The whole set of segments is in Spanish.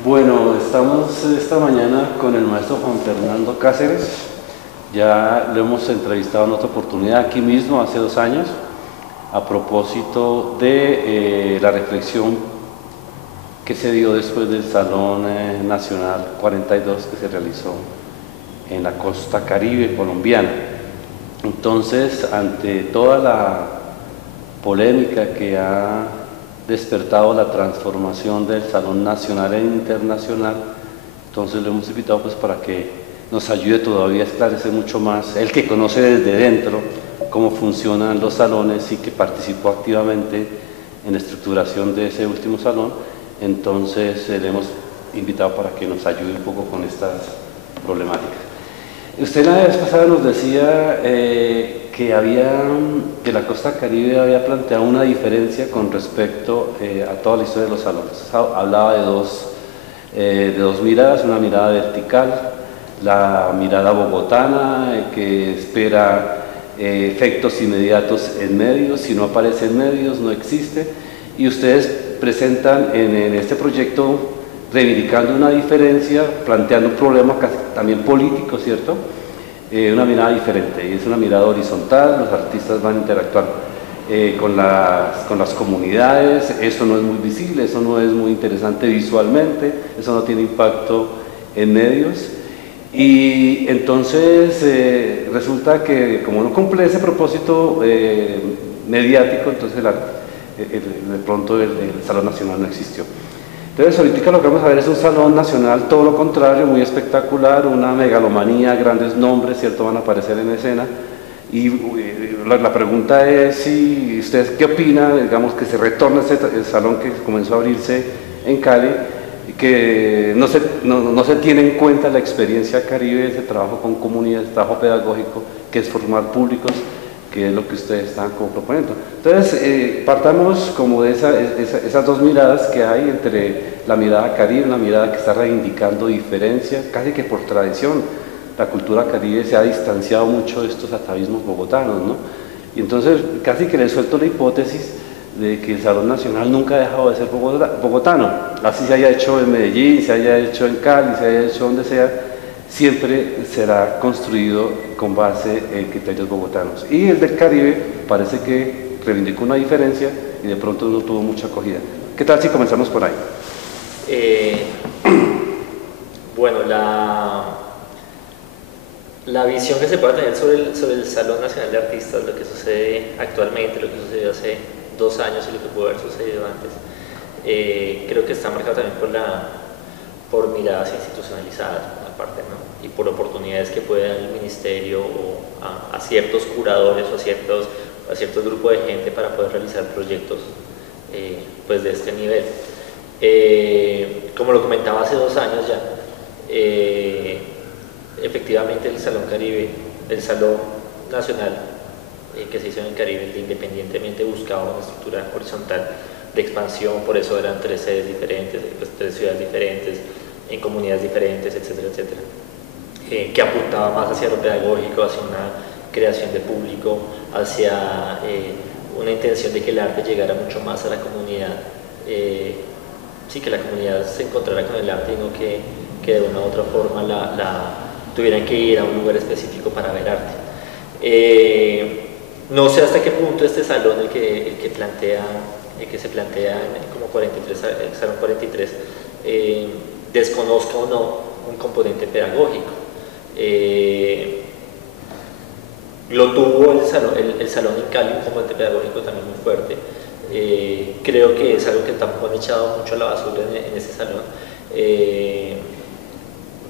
Bueno, estamos esta mañana con el maestro Juan Fernando Cáceres. Ya lo hemos entrevistado en otra oportunidad aquí mismo, hace 2 años, a propósito de la reflexión que se dio después del Salón Nacional 42 que se realizó en la costa Caribe colombiana. Entonces, ante toda la polémica que ha despertado la transformación del Salón Nacional e Internacional, entonces lo hemos invitado pues para que nos ayude todavía a esclarecer mucho más, el que conoce desde dentro cómo funcionan los salones y que participó activamente en la estructuración de ese último salón. Entonces le hemos invitado para que nos ayude un poco con estas problemáticas. Usted la vez pasada nos decía que la costa Caribe había planteado una diferencia con respecto a toda la historia de los salones. Hablaba de dos miradas, una mirada vertical, la mirada bogotana, que espera efectos inmediatos en medios, si no aparece en medios no existe, y ustedes presentan en este proyecto reivindicando una diferencia, planteando un problema también político, ¿cierto? Una mirada diferente, y es una mirada horizontal, los artistas van a interactuar con las comunidades, eso no es muy visible, eso no es muy interesante visualmente, eso no tiene impacto en medios, y entonces resulta que como no cumple ese propósito mediático, entonces de pronto el Salón Nacional no existió. Entonces ahorita lo que vamos a ver es un salón nacional, todo lo contrario, muy espectacular, una megalomanía, grandes nombres, ¿cierto? Van a aparecer en escena. Y la pregunta es si ustedes qué opinan, digamos, que se retorne el salón que comenzó a abrirse en Cali, y que no se tiene en cuenta la experiencia caribe, ese trabajo con comunidades, ese trabajo pedagógico, que es formar públicos, que es lo que ustedes están como proponiendo. Entonces, partamos como de esas dos miradas que hay entre la mirada caribe, una mirada que está reivindicando diferencia, casi que por tradición. La cultura caribe se ha distanciado mucho de estos atavismos bogotanos, ¿no? Y entonces casi que le suelto la hipótesis de que el Salón Nacional nunca ha dejado de ser bogotano, así se haya hecho en Medellín, se haya hecho en Cali, se haya hecho donde sea, siempre será construido con base en criterios bogotanos. Y el del Caribe parece que reivindicó una diferencia y de pronto no tuvo mucha acogida. ¿Qué tal si comenzamos por ahí? Bueno, la visión que se puede tener sobre el Salón Nacional de Artistas, lo que sucede actualmente, lo que sucedió hace 2 años y lo que pudo haber sucedido antes, creo que está marcado también por miradas institucionalizadas, por una parte, ¿no? Y por oportunidades que puede dar el ministerio o a ciertos curadores o a ciertos grupos de gente para poder realizar proyectos pues de este nivel. Como lo comentaba hace 2 años ya, efectivamente el Salón Caribe, el Salón Nacional que se hizo en el Caribe, independientemente buscaba una estructura horizontal de expansión, por eso eran 3 sedes diferentes, 3 ciudades diferentes, en comunidades diferentes, etcétera, etcétera, que apuntaba más hacia lo pedagógico, hacia una creación de público, hacia una intención de que el arte llegara mucho más a la comunidad, sí, que la comunidad se encontrara con el arte y no que de una u otra forma tuvieran que ir a un lugar específico para ver arte. No sé hasta qué punto este salón, el que se plantea como 43, el Salón 43, desconozca o no un componente pedagógico. Lo tuvo el salón en Cali, un componente pedagógico también muy fuerte. Creo que es algo que tampoco han echado mucho a la basura en ese salón.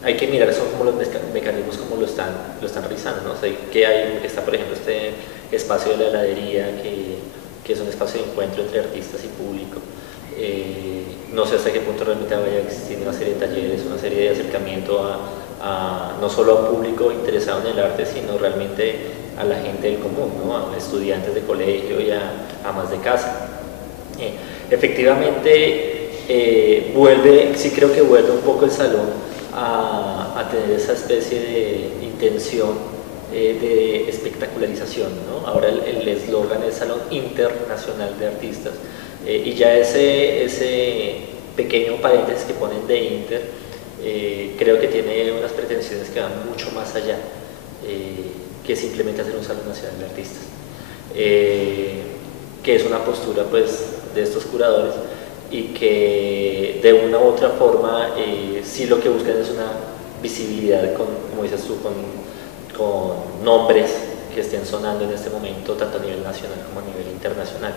Hay que mirar son como los mecanismos como lo están realizando, ¿no? O sea, que está por ejemplo este espacio de la heladería que es un espacio de encuentro entre artistas y público. No sé hasta qué punto realmente vaya a existir una serie de talleres, una serie de acercamiento no solo a un público interesado en el arte, sino realmente a la gente del común, ¿no? A estudiantes de colegio y a amas de casa. Efectivamente, sí creo que vuelve un poco el salón a tener esa especie de intención de espectacularización, ¿no? Ahora el eslogan es Salón Internacional de Artistas, y ya ese pequeño paréntesis que ponen de Inter, creo que tiene unas pretensiones que van mucho más allá que simplemente hacer un Salón Nacional de Artistas, que es una postura pues de estos curadores y que de una u otra forma sí lo que buscan es una visibilidad, como dices tú, con nombres que estén sonando en este momento tanto a nivel nacional como a nivel internacional.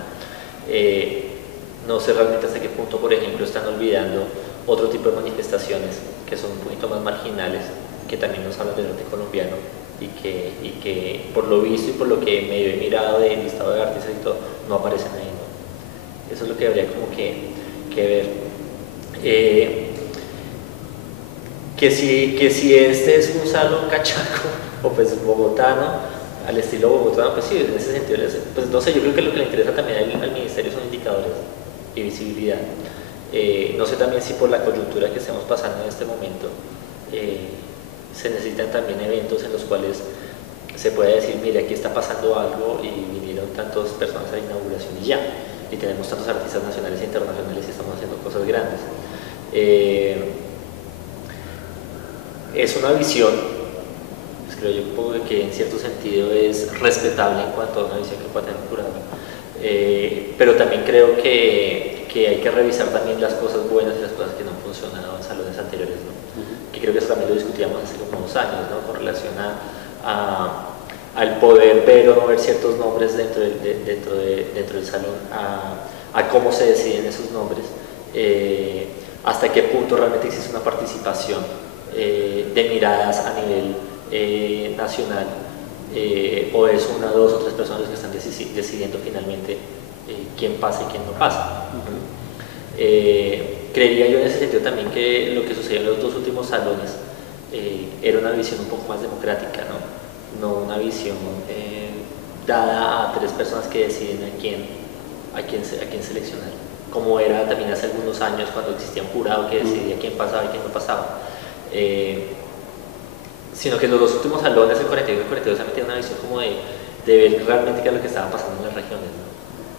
No sé realmente hasta qué punto, por ejemplo, están olvidando otro tipo de manifestaciones que son un poquito más marginales, que también nos hablan del arte colombiano y que por lo visto y por lo que medio he mirado del listado de artistas y todo, no aparecen ahí, ¿no? Eso es lo que habría como que ver. Que si este es un salón cachaco o pues bogotano, al estilo bogotano, pues sí, en ese sentido, pues no sé, yo creo que lo que le interesa también al ministerio son indicadores y visibilidad. No sé también si por la coyuntura que estamos pasando en este momento se necesitan también eventos en los cuales se puede decir, mire, aquí está pasando algo y vinieron tantas personas a la inauguración y ya, y tenemos tantos artistas nacionales e internacionales y estamos haciendo cosas grandes. Es una visión, pues creo yo que en cierto sentido es respetable en cuanto a una visión que pueda tener un curador, pero también creo que hay que revisar también las cosas buenas y las cosas que no han funcionado en salones anteriores, ¿no? Que creo que eso también lo discutíamos hace como unos años, ¿no? Con relación al poder ver o no ver ciertos nombres dentro del salón, a cómo se deciden esos nombres, hasta qué punto realmente existe una participación de miradas a nivel nacional, o es una, dos o tres personas que están decidiendo finalmente quién pasa y quién no pasa. Creería yo en ese sentido también que lo que sucedió en los dos últimos salones era una visión un poco más democrática, no una visión dada a tres personas que deciden a quién seleccionar, como era también hace algunos años cuando existía un jurado que decidía quién pasaba y quién no pasaba. Sino que en los dos últimos salones, el 41 y el 42, se ha metido una visión como de ver realmente qué es lo que estaba pasando en las regiones, ¿no?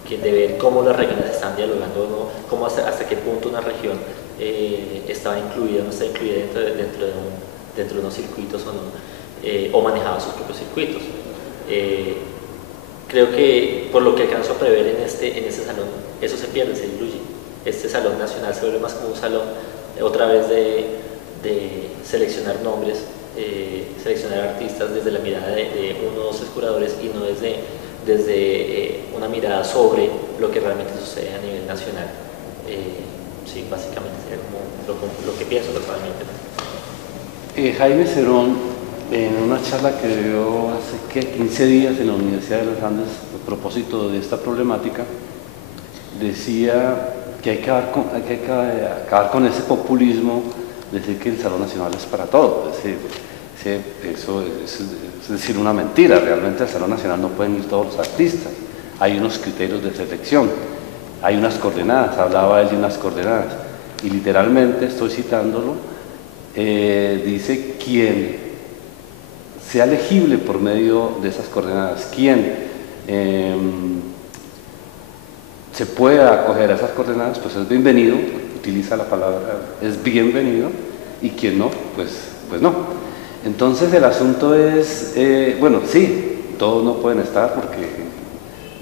De ver cómo las regiones están dialogando, ¿no? Cómo hasta qué punto una región estaba incluida o no está incluida dentro de unos circuitos o no, o manejaba sus propios circuitos. Creo que por lo que alcanzo a prever en este salón, eso se pierde, se diluye. Este salón nacional se vuelve más como un salón otra vez de seleccionar nombres, seleccionar artistas desde la mirada de uno o dos curadores y no desde una mirada sobre lo que realmente sucede a nivel nacional. Sí, básicamente sería como lo que pienso personalmente. Jaime Cerón, en una charla que dio hace 15 días en la Universidad de los Andes a propósito de esta problemática, decía que hay que acabar con ese populismo de decir que el Salón Nacional es para todo. Eso es decir una mentira. Realmente al Salón Nacional no pueden ir todos los artistas. Hay unos criterios de selección, hay unas coordenadas, hablaba él de unas coordenadas, y literalmente, estoy citándolo, dice quien sea elegible por medio de esas coordenadas, quien se pueda acoger a esas coordenadas, pues es bienvenido, utiliza la palabra, es bienvenido, y quien no, pues no. Entonces el asunto es, bueno, sí, todos no pueden estar porque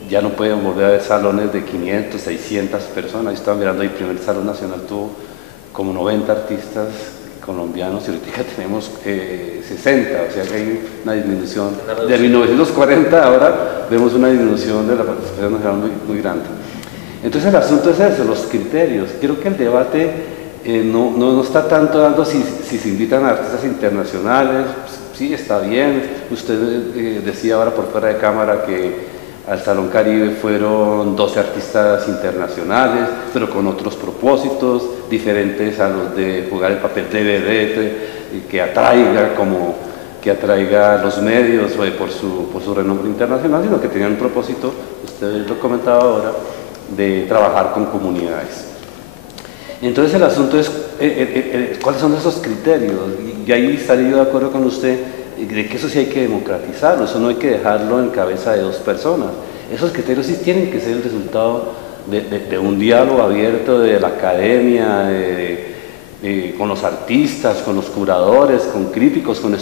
ya no pueden volver a haber salones de 500, 600 personas. Yo estaba mirando ahí, el primer Salón Nacional tuvo como 90 artistas colombianos y ahorita tenemos 60, o sea que hay una disminución. De 1940 ahora vemos una disminución de la participación nacional muy grande. Entonces el asunto es eso, los criterios. Creo que el debate no está tanto dando si se invitan a artistas internacionales. Sí, está bien. Usted decía ahora por fuera de cámara que al Salón Caribe fueron 12 artistas internacionales, pero con otros propósitos, diferentes a los de jugar el papel de vedette, que atraiga los medios por su renombre internacional, sino que tenían un propósito, usted lo comentaba ahora, de trabajar con comunidades. Entonces el asunto es cuáles son esos criterios, y ahí estaría yo de acuerdo con usted de que eso sí hay que democratizarlo, eso no hay que dejarlo en cabeza de dos personas. Esos criterios sí tienen que ser el resultado de un diálogo abierto de la academia, con los artistas, con los curadores, con críticos, con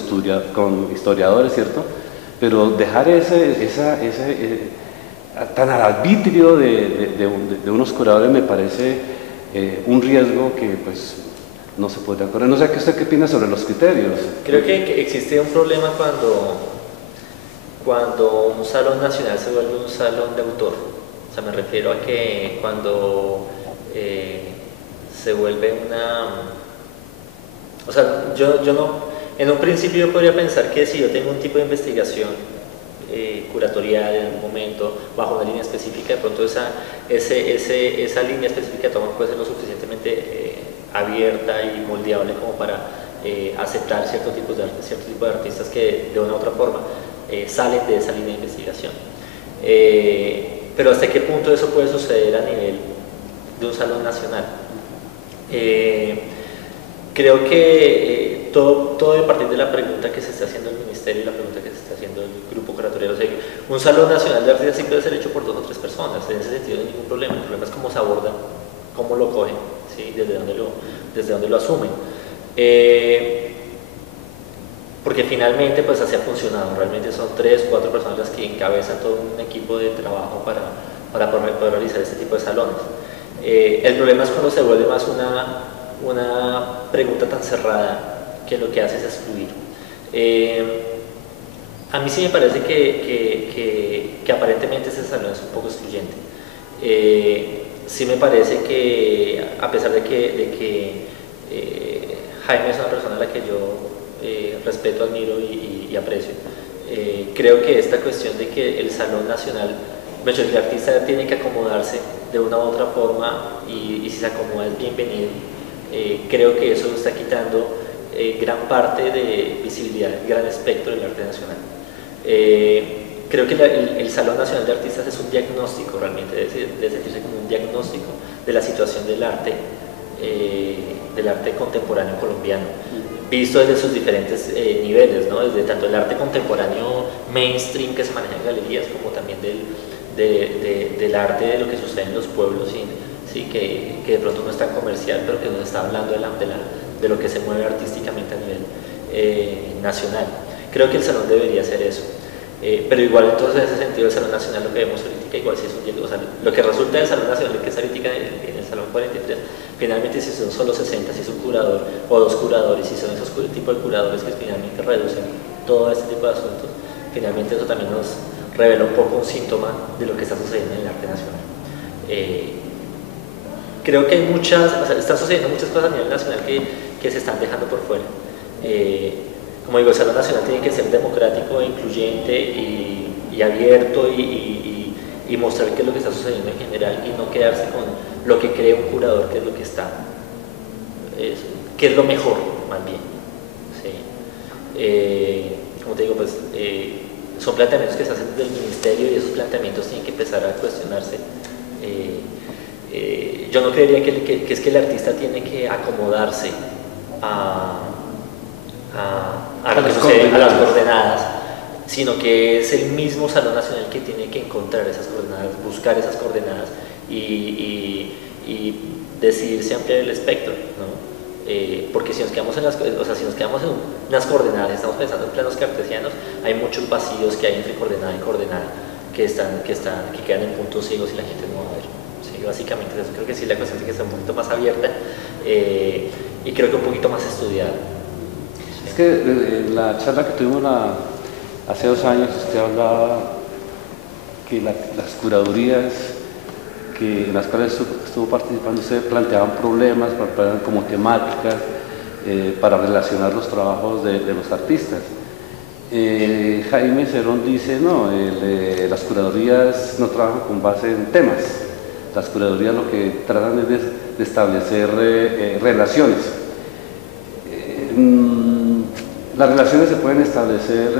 historiadores, ¿cierto? Pero dejar tan al arbitrio de unos curadores me parece un riesgo que pues no se puede correr. No sé usted qué opina sobre los criterios. Creo que existe un problema cuando un salón nacional se vuelve un salón de autor. O sea, me refiero a que cuando se vuelve o sea, yo no, en un principio yo podría pensar que si yo tengo un tipo de investigación curatorial en un momento, bajo una línea específica, de pronto esa línea específica de toma puede ser lo suficientemente abierta y moldeable como para aceptar cierto tipo de artistas que de una u otra forma salen de esa línea de investigación. Pero hasta qué punto eso puede suceder a nivel de un salón nacional. Creo que todo debe partir de la pregunta que se está haciendo el Ministerio y la pregunta que se está haciendo el grupo curatorial. O sea, un salón nacional de artistas sí puede ser hecho por 2 o 3 personas, en ese sentido no hay ningún problema. El problema es cómo se aborda, cómo lo cogen, ¿sí? desde dónde lo asumen. Porque finalmente pues así ha funcionado, realmente son 3 o 4 personas las que encabezan todo un equipo de trabajo para poder realizar este tipo de salones. El problema es cuando se vuelve más una pregunta tan cerrada que lo que hace es excluir. A mí sí me parece que aparentemente este salón es un poco excluyente. Sí me parece que, a pesar de que Jaime es una persona a la que yo respeto, admiro y aprecio, creo que esta cuestión de que el Salón Nacional, el artista tiene que acomodarse de una u otra forma y si se acomoda es bienvenido. Creo que eso está quitando gran parte de visibilidad, gran espectro del arte nacional. Creo que el Salón Nacional de Artistas es un diagnóstico, realmente, de sentirse como un diagnóstico de la situación del arte contemporáneo colombiano, visto desde sus diferentes niveles, ¿no? Desde tanto el arte contemporáneo mainstream que se maneja en galerías, como también del arte de lo que sucede en los pueblos, ¿sí? que de pronto no es tan comercial, pero que nos está hablando de lo que se mueve artísticamente a nivel nacional. Creo que el salón debería hacer eso. Pero igual entonces en ese sentido el Salón Nacional, lo que vemos ahorita igual si es un diálogo, o sea, lo que resulta del Salón Nacional que es ahorita en el Salón 43, finalmente si son solo 60, si es un curador o 2 curadores, si son esos tipos de curadores que finalmente reducen todo este tipo de asuntos, finalmente eso también nos revela un poco un síntoma de lo que está sucediendo en el arte nacional. Creo que hay están sucediendo muchas cosas a nivel nacional que se están dejando por fuera. Como digo, el Salón Nacional tiene que ser democrático, incluyente y abierto y mostrar qué es lo que está sucediendo en general y no quedarse con lo que cree un curador, qué es lo que qué es lo mejor, más bien. ¿Sí? Como te digo, pues son planteamientos que se hacen desde el Ministerio y esos planteamientos tienen que empezar a cuestionarse. Yo no creería que es que el artista tiene que acomodarse a las coordenadas, sino que es el mismo Salón Nacional que tiene que encontrar esas coordenadas, buscar esas coordenadas y decidirse ampliar el espectro, ¿no? Porque si nos quedamos en unas coordenadas, estamos pensando en planos cartesianos, hay muchos vacíos que hay entre coordenada y coordenada que quedan en puntos ciegos y la gente no va a ver. Sí, básicamente eso. Creo que sí, la cuestión tiene que ser un poquito más abierta y creo que un poquito más estudiada. Es que en la charla que tuvimos hace 2 años usted hablaba que las curadurías en las cuales estuvo participando usted planteaban problemas, como temáticas para relacionar los trabajos de los artistas. Jaime Cerón dice, no, las curadurías no trabajan con base en temas, las curadurías lo que tratan es de establecer relaciones. Las relaciones se pueden establecer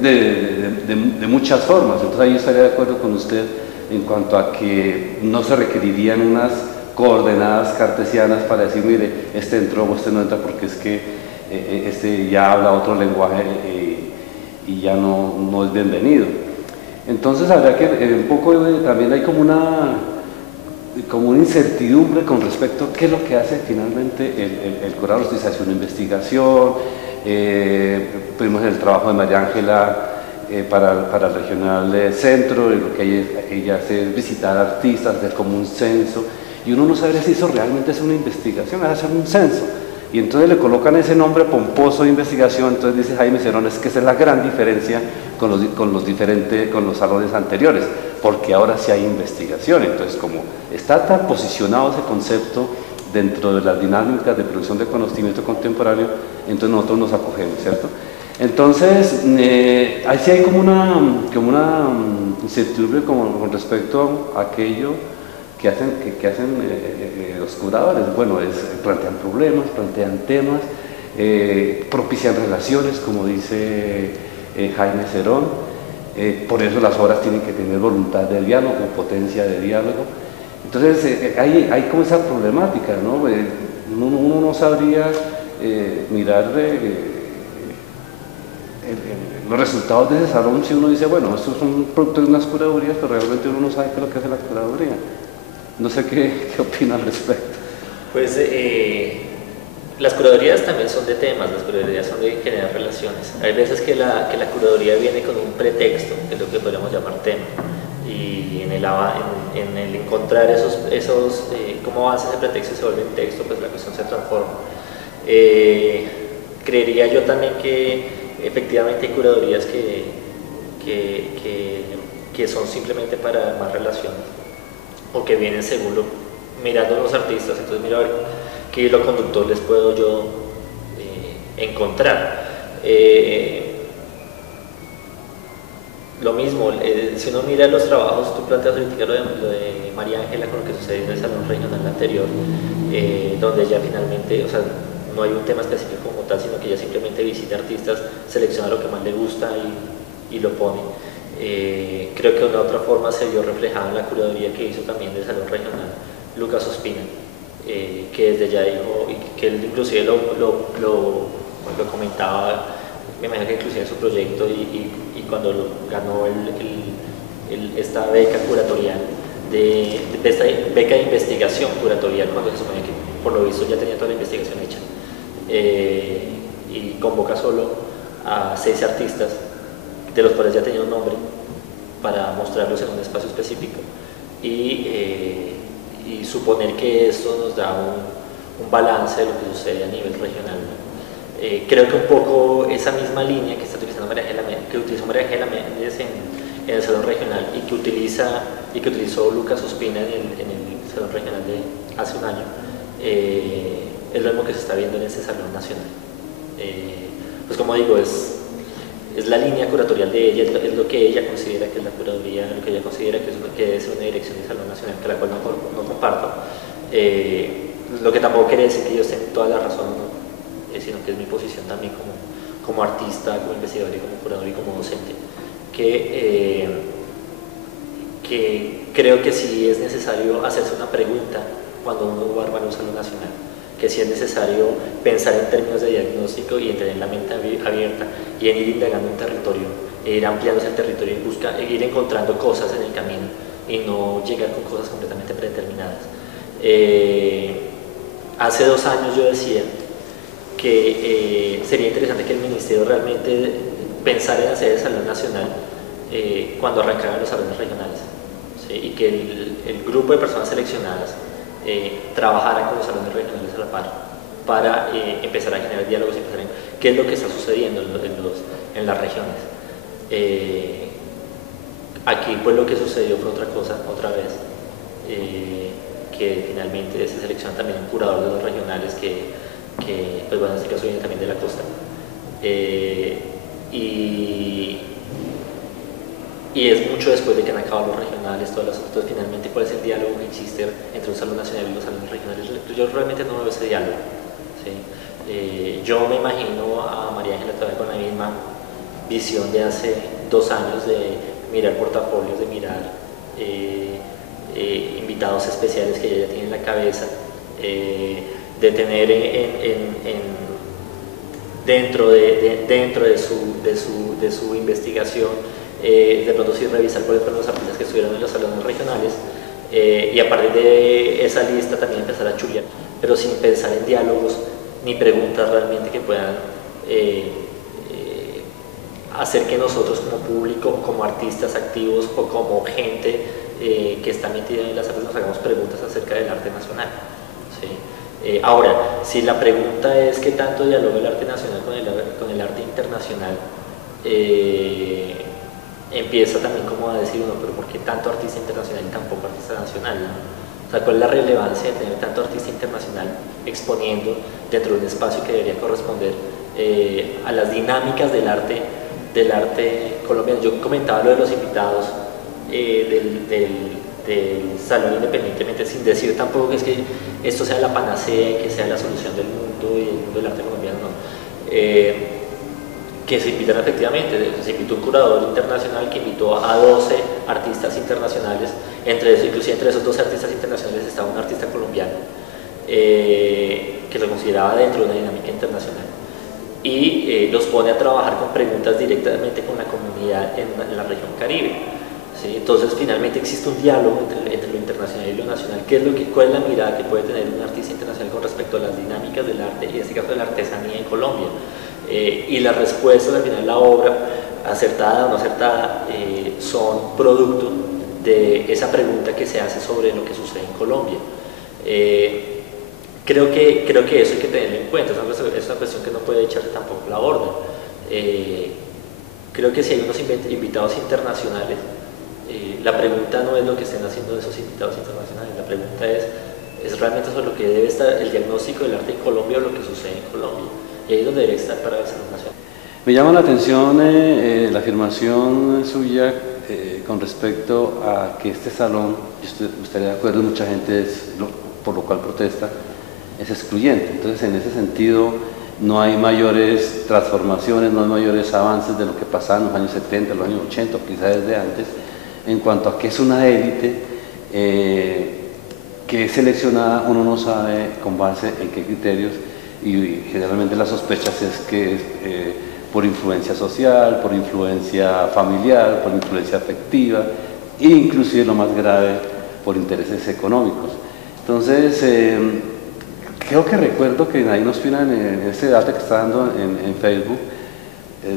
de muchas formas, entonces ahí estaría de acuerdo con usted en cuanto a que no se requerirían unas coordenadas cartesianas para decir, mire, este entró o este no entra porque es que este ya habla otro lenguaje y ya no es bienvenido. Entonces habría que un poco también hay como como una incertidumbre con respecto a qué es lo que hace finalmente el curador. Si se hace una investigación, tuvimos el trabajo de María Ángela para el regional centro, y lo que ella hace es visitar artistas, hacer como un censo, y uno no sabría si eso realmente es una investigación, es hacer un censo. Y entonces le colocan ese nombre pomposo de investigación. Entonces dice Jaime Cerón, es que esa es la gran diferencia con los salones anteriores, porque ahora sí hay investigación. Entonces, como está tan posicionado ese concepto dentro de las dinámicas de producción de conocimiento contemporáneo, entonces nosotros nos acogemos, ¿cierto? Entonces, ahí sí hay como una incertidumbre con respecto a aquello que hacen los curadores. Bueno, plantean problemas, plantean temas, propician relaciones, como dice Jaime Cerón. Por eso las obras tienen que tener voluntad de diálogo, potencia de diálogo. Entonces, hay como esa problemática, ¿no? Uno no sabría mirar los resultados de ese salón si uno dice, bueno, estos son producto de unas curadurías, pero realmente uno no sabe qué es lo que hace la curaduría. No sé qué opina al respecto. Pues las curadurías también son de temas, las curadurías son de generar relaciones. Hay veces que la curaduría viene con un pretexto, que es lo que podríamos llamar tema, y en el encontrar cómo avanza ese pretexto y se vuelve un texto, pues la cuestión se transforma. Creería yo también que efectivamente hay curadurías que son simplemente para más relaciones, o que vienen según mirando a los artistas. Entonces mira a ver qué hilo conductor les puedo yo encontrar. Lo mismo, si uno mira los trabajos, tú planteas ahorita lo de María Ángela con lo que sucedió en el Salón Regional anterior, donde ella finalmente, o sea, no hay un tema específico como tal, sino que ella simplemente visita artistas, selecciona lo que más le gusta y lo pone. Creo que de una otra forma se vio reflejada en la curaduría que hizo también del Salón Regional Lucas Ospina, que desde ya dijo, y que él inclusive lo comentaba, me imagino que inclusive en su proyecto y cuando ganó esta beca curatorial, esta beca de investigación curatorial, cuando se supone que por lo visto ya tenía toda la investigación hecha, y convoca solo a 6 artistas, de los cuales ya tenía un nombre, para mostrarlos en un espacio específico, y suponer que esto nos da un balance de lo que sucede a nivel regional. Creo que un poco esa misma línea que está utilizando que utilizó María Ángela Méndez en el Salón Regional y que utilizó Lucas Ospina en el Salón Regional de hace un año, es lo mismo que se está viendo en este Salón Nacional. Pues como digo, es la línea curatorial de ella, es lo que ella considera que es la curaduría, lo que ella considera que es una dirección de Salón Nacional, que la cual no comparto. Lo que tampoco quiere decir que yo esté en toda la razón, ¿no? Sino que es mi posición también como artista, como investigador y como curador y como docente, que creo que sí es necesario hacerse una pregunta cuando uno va a armar un Salón Nacional, que sí es necesario pensar en términos de diagnóstico y en tener la mente abierta y en ir indagando un territorio, e ir ampliando ese territorio y ir encontrando cosas en el camino y no llegar con cosas completamente predeterminadas. Hace 2 años yo decía que sería interesante que el Ministerio realmente pensara en hacer el Salón Nacional cuando arrancaran los salones regionales, ¿sí? Y que el grupo de personas seleccionadas trabajaran con los salones regionales a la par para empezar a generar diálogos y empezar a qué es lo que está sucediendo en las regiones. Aquí pues lo que sucedió fue otra cosa, otra vez, que finalmente se selecciona también un curador de los regionales que pues bueno, en este caso viene también de la costa, y es mucho después de que han acabado los regionales, todas las otras. Finalmente, ¿cuál es el diálogo que existe entre un salón nacional y los salones regionales? Yo realmente no veo ese diálogo, ¿sí? Yo me imagino a María Ángela todavía con la misma visión de hace 2 años, de mirar portafolios, de mirar invitados especiales que ella ya tiene en la cabeza, de tener dentro de su investigación, de pronto sí revisar cuáles fueron los artistas que estuvieron en los salones regionales, y a partir de esa lista también empezar a chulear, pero sin pensar en diálogos ni preguntas realmente que puedan hacer que nosotros como público, como artistas activos o como gente que está metida en las artes nos hagamos preguntas acerca del arte nacional. ¿Sí? Ahora, si la pregunta es qué tanto dialoga el arte nacional con el arte internacional, empieza también como a decir uno, pero ¿por qué tanto artista internacional y tan poco artista nacional? ¿No? O sea, ¿cuál es la relevancia de tener tanto artista internacional exponiendo dentro de un espacio que debería corresponder a las dinámicas del arte colombiano? Yo comentaba lo de los invitados del Salón, independientemente, sin decir tampoco que es que esto sea la panacea, que sea la solución del mundo y del mundo del arte colombiano, no. Que se invitan efectivamente, se invitó un curador internacional que invitó a 12 artistas internacionales, inclusive entre esos 12 artistas internacionales estaba un artista colombiano que lo consideraba dentro de una dinámica internacional, y los pone a trabajar con preguntas directamente con la comunidad en la región Caribe. ¿Sí? Entonces finalmente existe un diálogo entre lo internacional y lo nacional. ¿Cuál es la mirada que puede tener un artista internacional con respecto a las dinámicas del arte, y en este caso de la artesanía en Colombia? Y las respuestas, al final, la obra, acertada o no acertada, son producto de esa pregunta que se hace sobre lo que sucede en Colombia. Creo que eso hay que tenerlo en cuenta, es una cuestión que no puede echarse tampoco la orden. Creo que si hay unos invitados internacionales, la pregunta no es lo que estén haciendo esos invitados internacionales, la pregunta es realmente sobre lo que debe estar el diagnóstico del arte en Colombia o lo que sucede en Colombia. Y ahí es donde debe estar para el Salón Nacional. Me llama la atención la afirmación suya con respecto a que este salón, yo estaría de acuerdo, mucha gente por lo cual protesta, es excluyente. Entonces, en ese sentido, no hay mayores transformaciones, no hay mayores avances de lo que pasaba en los años 70, los años 80, quizás desde antes, en cuanto a que es una élite que es seleccionada, uno no sabe con base en qué criterios, y generalmente las sospechas es que es por influencia social, por influencia familiar, por influencia afectiva, e inclusive lo más grave, por intereses económicos. Entonces, creo que recuerdo que ahí nos finan en ese dato que está dando en Facebook,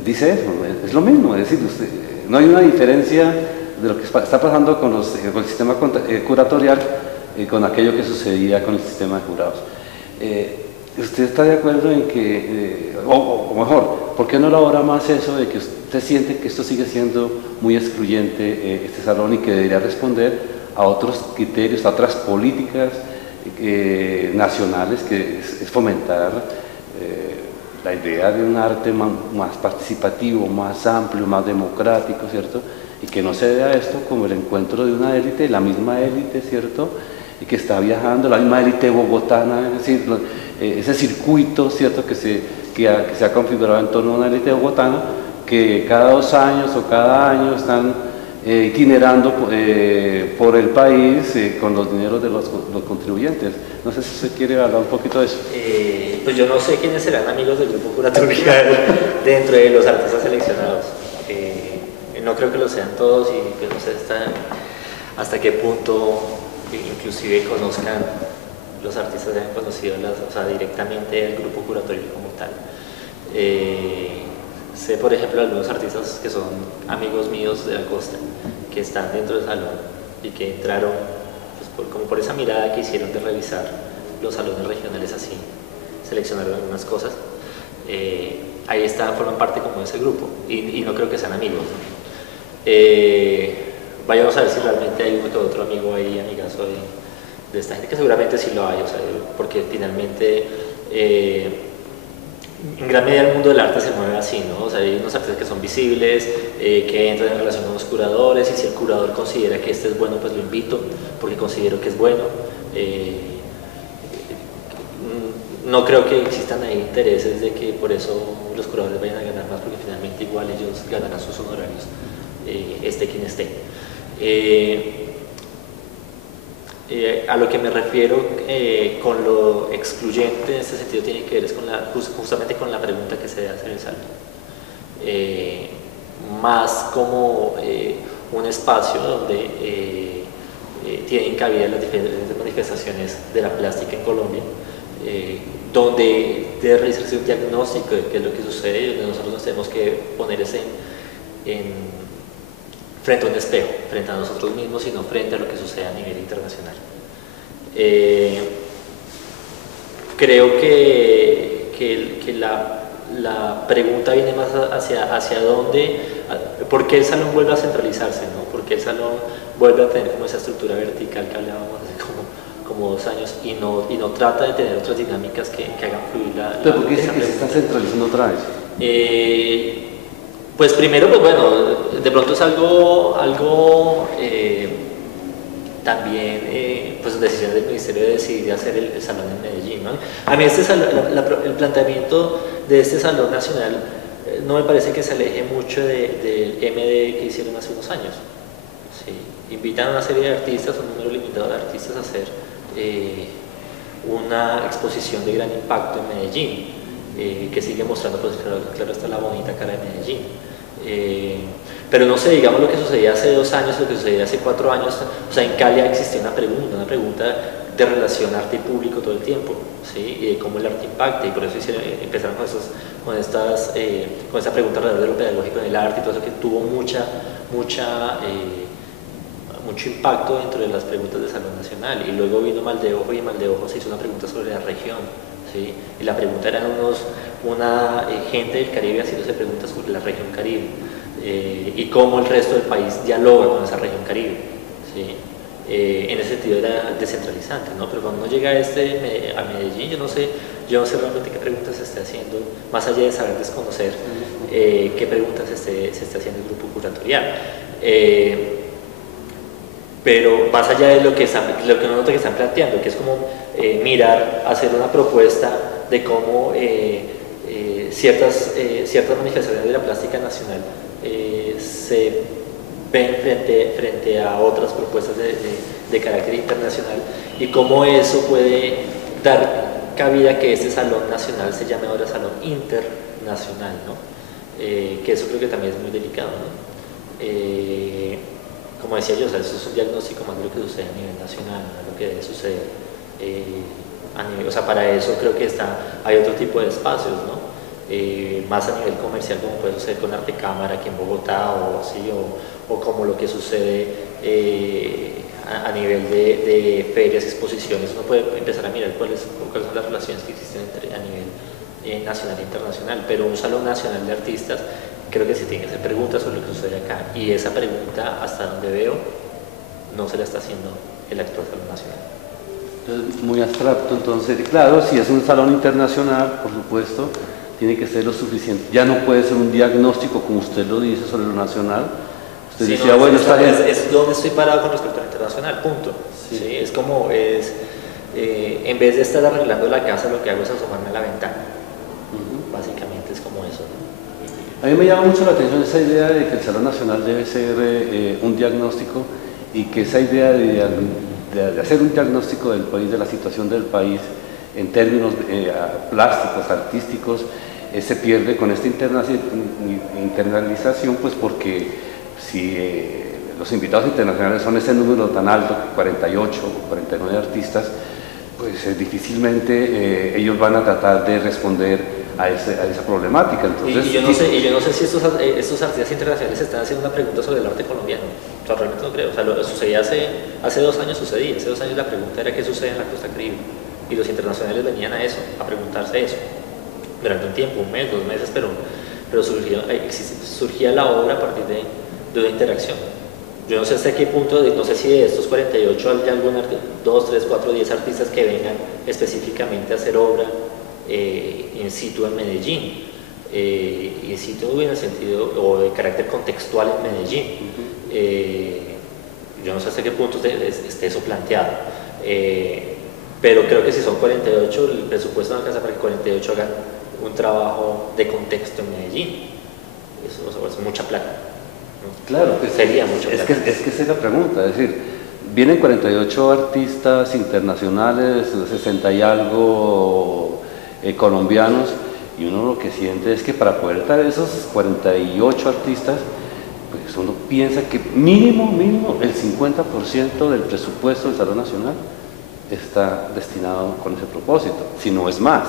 dice eso, es lo mismo, es decir, no hay una diferencia de lo que está pasando con el sistema curatorial con aquello que sucedía con el sistema de jurados. ¿Usted está de acuerdo en que, o mejor, ¿por qué no elabora más eso de que usted siente que esto sigue siendo muy excluyente, este salón, y que debería responder a otros criterios, a otras políticas nacionales, que es fomentar la idea de un arte más participativo, más amplio, más democrático, ¿cierto? Y que no se vea esto como el encuentro de una élite, la misma élite, ¿cierto? Y que está viajando, la misma élite bogotana, es decir, ese circuito, ¿cierto?, que se ha configurado en torno a una élite bogotana, que cada 2 años o cada año están itinerando por el país con los dineros de los contribuyentes. No sé si usted quiere hablar un poquito de eso. Pues yo no sé quiénes serán amigos del grupo curatorial dentro de los artistas seleccionados. No creo que lo sean todos, y pues no sé hasta qué punto inclusive conozcan los artistas, hayan conocido directamente el grupo curatorial como tal. Sé, por ejemplo, algunos artistas que son amigos míos de la costa, que están dentro del salón y que entraron pues, como por esa mirada que hicieron de revisar los salones regionales, así seleccionaron algunas cosas. Ahí están, forman parte como de ese grupo, y no creo que sean amigos. Vayamos a ver si realmente hay uno que otro amigo ahí, amigazo de esta gente, que seguramente sí lo hay, o sea, porque finalmente en gran medida el mundo del arte se mueve así, ¿no? O sea, hay unos artistas que son visibles, que entran en relación con los curadores, y si el curador considera que este es bueno, pues lo invito, porque considero que es bueno. No creo que existan ahí intereses de que por eso los curadores vayan a ganar más, porque finalmente igual ellos ganarán sus honorarios, esté quien esté. A lo que me refiero con lo excluyente en este sentido tiene que ver justamente con la pregunta que se debe hacer en el salón, más como un espacio donde tienen cabida las diferentes manifestaciones de la plástica en Colombia, donde debe realizarse un diagnóstico de qué es lo que sucede y donde nosotros nos tenemos que poner frente a un espejo, frente a nosotros mismos, sino frente a lo que sucede a nivel internacional. Creo que la pregunta viene más hacia dónde, por qué el salón vuelve a centralizarse, ¿no? ¿Por qué el salón vuelve a tener como esa estructura vertical que hablábamos hace como 2 años y no trata de tener otras dinámicas que hagan fluir la... ¿Pero por qué dice que se está centralizando otra vez? Pues primero, pues bueno, de pronto es algo también pues decisión del Ministerio de decidir hacer el salón en Medellín, ¿no? A mí el planteamiento de este salón nacional no me parece que se aleje mucho del MD que hicieron hace unos años. Sí, invitan a una serie de artistas, un número limitado de artistas a hacer una exposición de gran impacto en Medellín, que sigue mostrando, pues claro está la bonita cara de Medellín. Pero no sé, digamos lo que sucedía hace 2 años, lo que sucedía hace 4 años, o sea, en Cali existía una pregunta de relación arte y público todo el tiempo, ¿sí? Y de cómo el arte impacta, y por eso empezaron con esta pregunta alrededor de lo pedagógico en el arte y todo eso, que tuvo mucho impacto dentro de las preguntas de Salón Nacional. Y luego vino Mal de Ojo, y en Mal de Ojo se hizo una pregunta sobre la región, ¿sí? Y la pregunta era una gente del Caribe haciéndose preguntas sobre la región Caribe, y cómo el resto del país dialoga con esa región Caribe, ¿sí? En ese sentido era descentralizante, ¿no? Pero cuando uno llega a Medellín, yo no sé realmente qué preguntas se está haciendo, más allá de saber desconocer qué preguntas se está haciendo el grupo curatorial. Pero más allá de lo que uno nota que están planteando, que es como hacer una propuesta de cómo ciertas manifestaciones de la plástica nacional se ven frente a otras propuestas de carácter internacional, y cómo eso puede dar cabida a que este salón nacional se llame ahora salón internacional, ¿no? Que eso creo que también es muy delicado, ¿no? Como decía yo, o sea, eso es un diagnóstico más de lo que sucede a nivel nacional, no es lo que debe suceder a nivel, o sea, para eso creo que hay otro tipo de espacios, ¿no? Más a nivel comercial, como puede suceder con Arte Cámara aquí en Bogotá, o como lo que sucede a nivel de ferias, exposiciones. Uno puede empezar a mirar cuáles son las relaciones que existen a nivel nacional e internacional, pero un salón nacional de artistas creo que se tiene que hacer preguntas sobre lo que sucede acá, y esa pregunta, hasta donde veo, no se la está haciendo el actual salón nacional. Es muy abstracto, entonces, claro, si es un salón internacional, por supuesto, tiene que ser lo suficiente. Ya no puede ser un diagnóstico, como usted lo dice, sobre lo nacional. Usted decía, no, bueno, es donde estoy parado con respecto al internacional, punto. Sí. ¿Sí? Es como, en vez de estar arreglando la casa, lo que hago es asomarme a la ventana. Básicamente es como eso, ¿no? A mí me llama mucho la atención esa idea de que el Salón Nacional debe ser un diagnóstico, y que esa idea de hacer un diagnóstico del país, de la situación del país, en términos plásticos, artísticos, se pierde con esta internalización, pues porque si los invitados internacionales son ese número tan alto, 48 o 49 artistas, pues difícilmente ellos van a tratar de responder a esa problemática. Entonces, yo no sé si estos artistas internacionales están haciendo una pregunta sobre el arte colombiano. O sea, realmente no creo. O sea, lo sucedía hace 2 años sucedía. Hace 2 años la pregunta era qué sucede en la costa Caribe. Y los internacionales venían a eso, a preguntarse eso. Durante un tiempo, 1 mes, 2 meses, pero surgía la obra a partir de una interacción. Yo no sé hasta qué punto, no sé si de estos 48 hay algún 2, 3, 4, 10 artistas que vengan específicamente a hacer obra in situ en Medellín, in situ en el sentido o de carácter contextual en Medellín. Yo no sé hasta qué punto esté eso planteado, pero creo que si son 48, el presupuesto no alcanza para que 48 hagan un trabajo de contexto en Medellín. Eso es mucha plata, ¿no? Claro, pues, sería mucha plata. Es que esa es la pregunta, es decir, vienen 48 artistas internacionales, 60 y algo colombianos, y uno lo que siente es que para poder traer esos 48 artistas, pues uno piensa que mínimo el 50% del presupuesto del Salón Nacional está destinado con ese propósito, si no es más,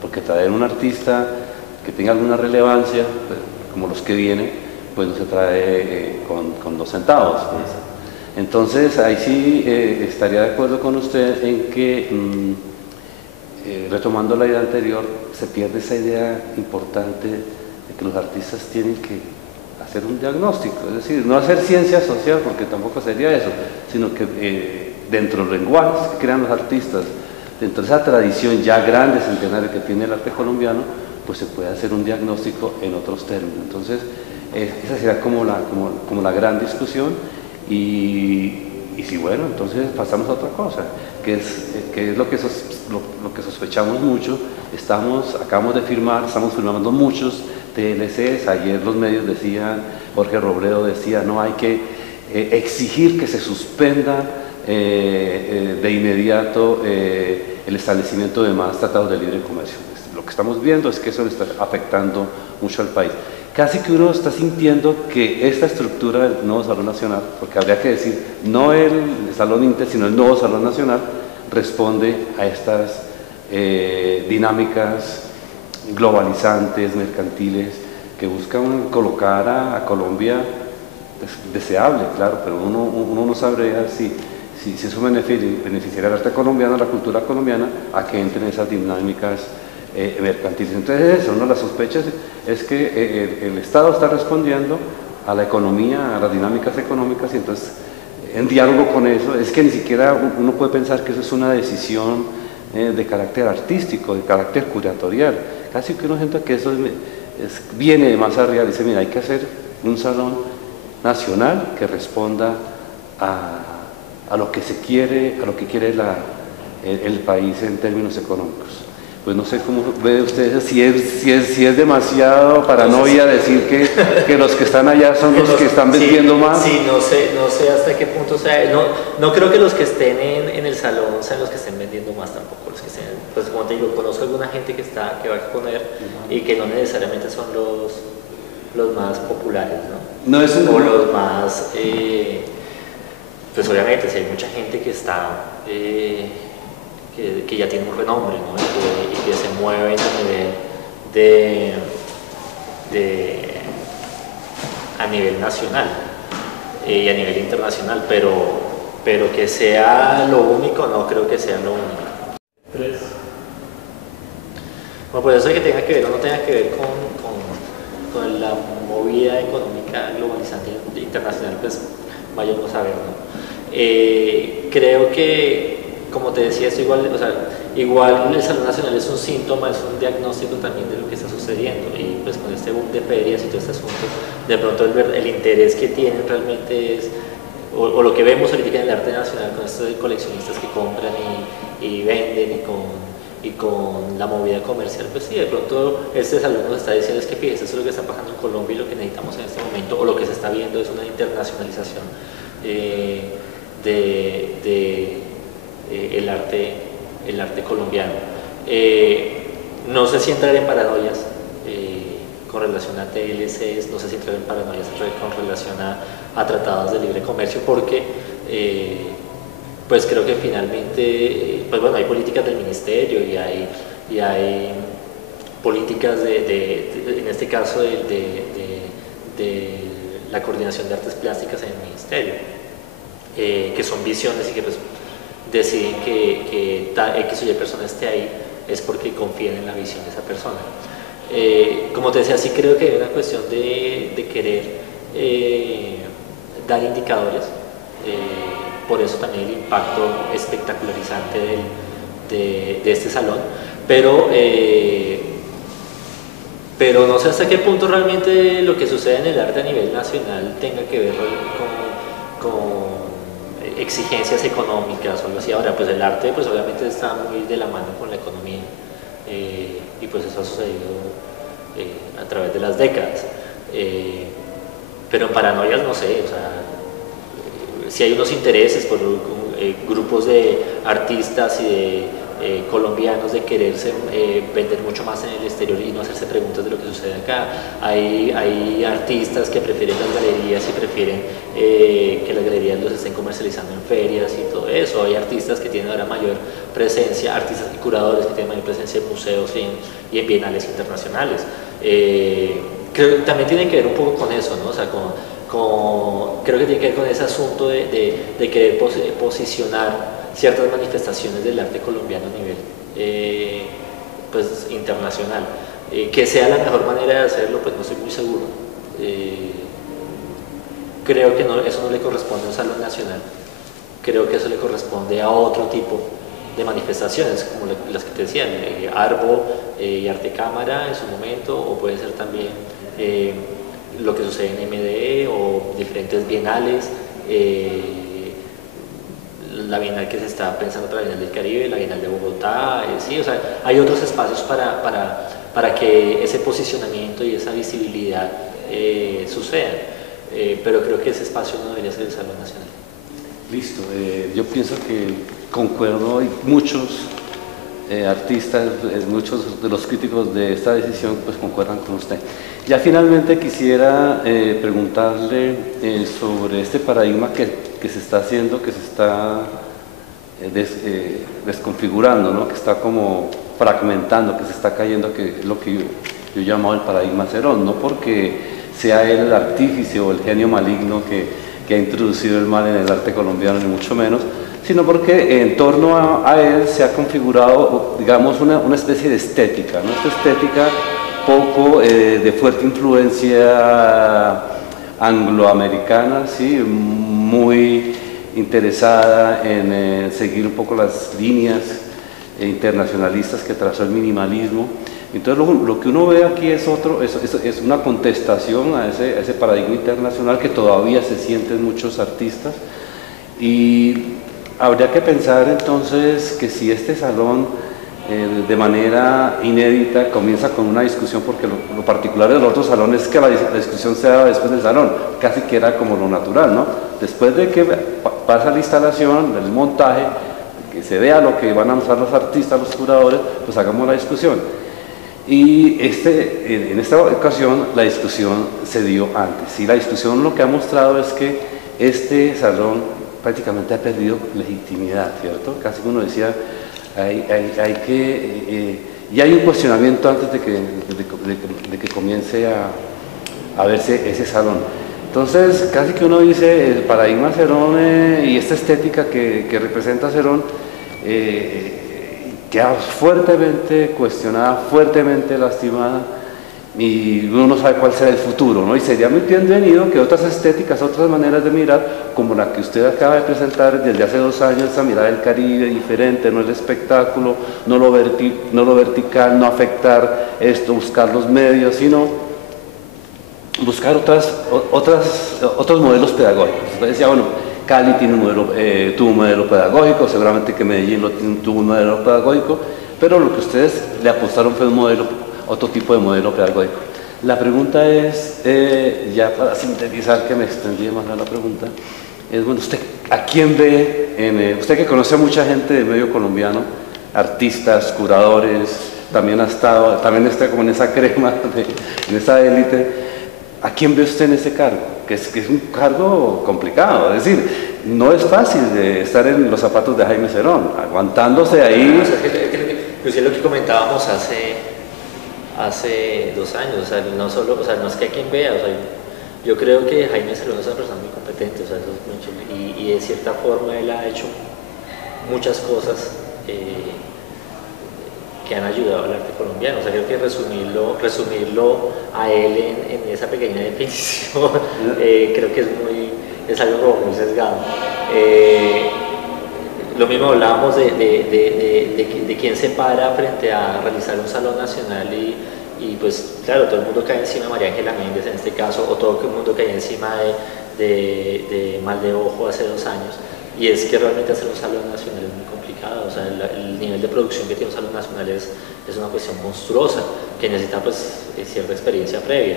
porque traer un artista que tenga alguna relevancia, pues, como los que vienen, pues no se trae con 2 centavos. Pues. Entonces, ahí sí estaría de acuerdo con usted en que, retomando la idea anterior, se pierde esa idea importante de que los artistas tienen que hacer un diagnóstico, es decir, no hacer ciencia social, porque tampoco sería eso, sino que dentro de los lenguajes que crean los artistas, dentro de esa tradición ya grande, centenaria que tiene el arte colombiano, pues se puede hacer un diagnóstico en otros términos. Entonces, esa sería como la gran discusión y si bueno, entonces pasamos a otra cosa, que es lo que sospechamos mucho. Acabamos de firmar, estamos firmando muchos TLCs. Ayer los medios decían, Jorge Robledo decía, no hay que exigir que se suspenda de inmediato el establecimiento de más tratados de libre comercio. Lo que estamos viendo es que eso le está afectando mucho al país. Casi que uno está sintiendo que esta estructura del nuevo Salón Nacional, porque habría que decir, no el Salón Inter, sino el nuevo Salón Nacional, responde a estas dinámicas globalizantes, mercantiles, que buscan colocar a Colombia deseable, claro, pero uno no sabría si eso beneficiaría al arte colombiano, a la cultura colombiana, a que entren esas dinámicas mercantiles. Entonces eso, ¿no? La sospecha es que el Estado está respondiendo a la economía, a las dinámicas económicas, y entonces en diálogo con eso, es que ni siquiera uno puede pensar que eso es una decisión de carácter artístico, de carácter curatorial. Casi que uno siente que eso viene de más arriba, dice, mira, hay que hacer un salón nacional que responda a lo que se quiere, a lo que quiere el país en términos económicos. Pues no sé cómo ve usted, si es demasiado paranoia decir que los que están allá son los que están vendiendo más. Sí, no sé hasta qué punto, o sea, no creo que los que estén en el salón sean los que estén vendiendo más tampoco, los que estén, pues como te digo, conozco alguna gente que va a exponer y que no necesariamente son los más populares, ¿no? No es o los más, pues obviamente si hay mucha gente que está... que ya tiene un renombre, ¿no? y que se mueve a nivel nacional y a nivel internacional, pero que sea lo único, no creo que sea lo único. 3. Bueno, pues eso que tenga que ver o no tenga que ver con la movida económica globalizante internacional, pues vaya uno a saber, ¿no? Creo que, como te decía, esto igual el Salón Nacional es un síntoma, es un diagnóstico también de lo que está sucediendo, y pues con este boom de ferias y todo este asunto, de pronto el interés que tienen realmente es, o lo que vemos ahorita en el arte nacional con estos coleccionistas que compran y venden y con la movida comercial, pues sí, de pronto este salón nos está diciendo es que fíjense, eso es lo que está pasando en Colombia y lo que necesitamos en este momento, o lo que se está viendo es una internacionalización el arte colombiano. No sé si entrar en paranoias con relación a TLCs, no sé si entrar en paranoias con relación a tratados de libre comercio, porque pues creo que finalmente, pues bueno, hay políticas del ministerio y hay políticas en este caso de la coordinación de artes plásticas en el ministerio, que son visiones y que pues deciden que X o Y persona esté ahí es porque confían en la visión de esa persona. Como te decía, sí creo que hay una cuestión de querer dar indicadores, por eso también el impacto espectacularizante de este salón, pero no sé hasta qué punto realmente lo que sucede en el arte a nivel nacional tenga que ver con exigencias económicas o algo así. Ahora, pues el arte pues obviamente está muy de la mano con la economía, y pues eso ha sucedido a través de las décadas, pero en paranoias no sé, o sea, si hay unos intereses por grupos de artistas y colombianos de quererse vender mucho más en el exterior y no hacerse preguntas de lo que sucede acá. Hay artistas que prefieren las galerías y prefieren que las galerías los estén comercializando en ferias y todo eso. Hay artistas que tienen ahora mayor presencia, artistas y curadores que tienen mayor presencia en museos y en bienales internacionales. Creo que también tiene que ver un poco con eso, ¿no? O sea, creo que tiene que ver con ese asunto de querer posicionar ciertas manifestaciones del arte colombiano a nivel pues, internacional. Que sea la mejor manera de hacerlo, pues no estoy muy seguro. Creo que eso no le corresponde a un salón nacional. Creo que eso le corresponde a otro tipo de manifestaciones, como las que te decían, Arbo y Arte Cámara en su momento, o puede ser también lo que sucede en MDE o diferentes bienales, la bienal que se está pensando para la Bienal del Caribe, la Bienal de Bogotá, sí, o sea, hay otros espacios para que ese posicionamiento y esa visibilidad sucedan, pero creo que ese espacio no debería ser el Salón Nacional. Listo, yo pienso que concuerdo, y muchos artistas, muchos de los críticos de esta decisión pues concuerdan con usted. Ya finalmente quisiera preguntarle sobre este paradigma que se está haciendo, que se está desconfigurando, ¿no? Que está como fragmentando, que se está cayendo, que es lo que yo llamo el paradigma Cerón, no porque sea él el artífice o el genio maligno que ha introducido el mal en el arte colombiano, ni mucho menos, sino porque en torno a él se ha configurado, digamos, una especie de estética, ¿no? Esta estética poco de fuerte influencia angloamericana, ¿sí? Muy interesada en seguir un poco las líneas internacionalistas que trazó el minimalismo. Entonces lo que uno ve aquí es una contestación a ese paradigma internacional que todavía se siente en muchos artistas, y habría que pensar entonces que si este salón de manera inédita comienza con una discusión, porque lo particular de los otros salones es que la discusión se da después del salón, casi que era como lo natural, ¿no? Después de que pasa la instalación, el montaje, que se vea lo que van a mostrar los artistas, los curadores, pues hagamos la discusión. Y en esta ocasión la discusión se dio antes, y la discusión lo que ha mostrado es que este salón prácticamente ha perdido legitimidad, ¿cierto? Casi uno decía, y hay un cuestionamiento antes de que comience a verse ese salón. Entonces, casi que uno dice, el paradigma Cerón y esta estética que representa Cerón queda fuertemente cuestionada, fuertemente lastimada, y uno no sabe cuál será el futuro, ¿no? Y sería muy bienvenido que otras estéticas, otras maneras de mirar, como la que usted acaba de presentar desde hace 2 años, esa mirada del Caribe diferente, no el espectáculo, no lo vertical, no afectar esto, buscar los medios, sino buscar otros modelos pedagógicos. Usted decía, bueno, Cali tiene tuvo un modelo pedagógico, seguramente que Medellín tuvo un modelo pedagógico, pero lo que ustedes le apostaron fue otro tipo de modelo pedagógico. La pregunta es, ya para sintetizar, que me extendí más a la pregunta, es, bueno, ¿usted a quién ve, usted que conoce a mucha gente del medio colombiano, artistas, curadores, también está como en esa crema, en esa élite, ¿a quién ve usted en ese cargo? Que es un cargo complicado, es decir, no es fácil de estar en los zapatos de Jaime Cerón, aguantándose ahí. Inclusive lo que comentábamos hace 2 años, o sea, no es que a quien vea, o sea, yo creo que Jaime Cerón es una persona muy competente, o sea, eso es mucho, y de cierta forma él ha hecho muchas cosas que han ayudado al arte colombiano. O sea, creo que resumirlo a él en esa pequeña definición creo que es algo muy sesgado. Lo mismo hablábamos de quién se para frente a realizar un salón nacional y pues claro, todo el mundo cae encima de María Ángela Méndez en este caso, o todo el mundo cae encima de Mal de Ojo hace 2 años, y es que realmente hacer un salón nacional es muy complicado. O sea, el nivel de producción que tiene un salón nacional es una cuestión monstruosa que necesita pues cierta experiencia previa.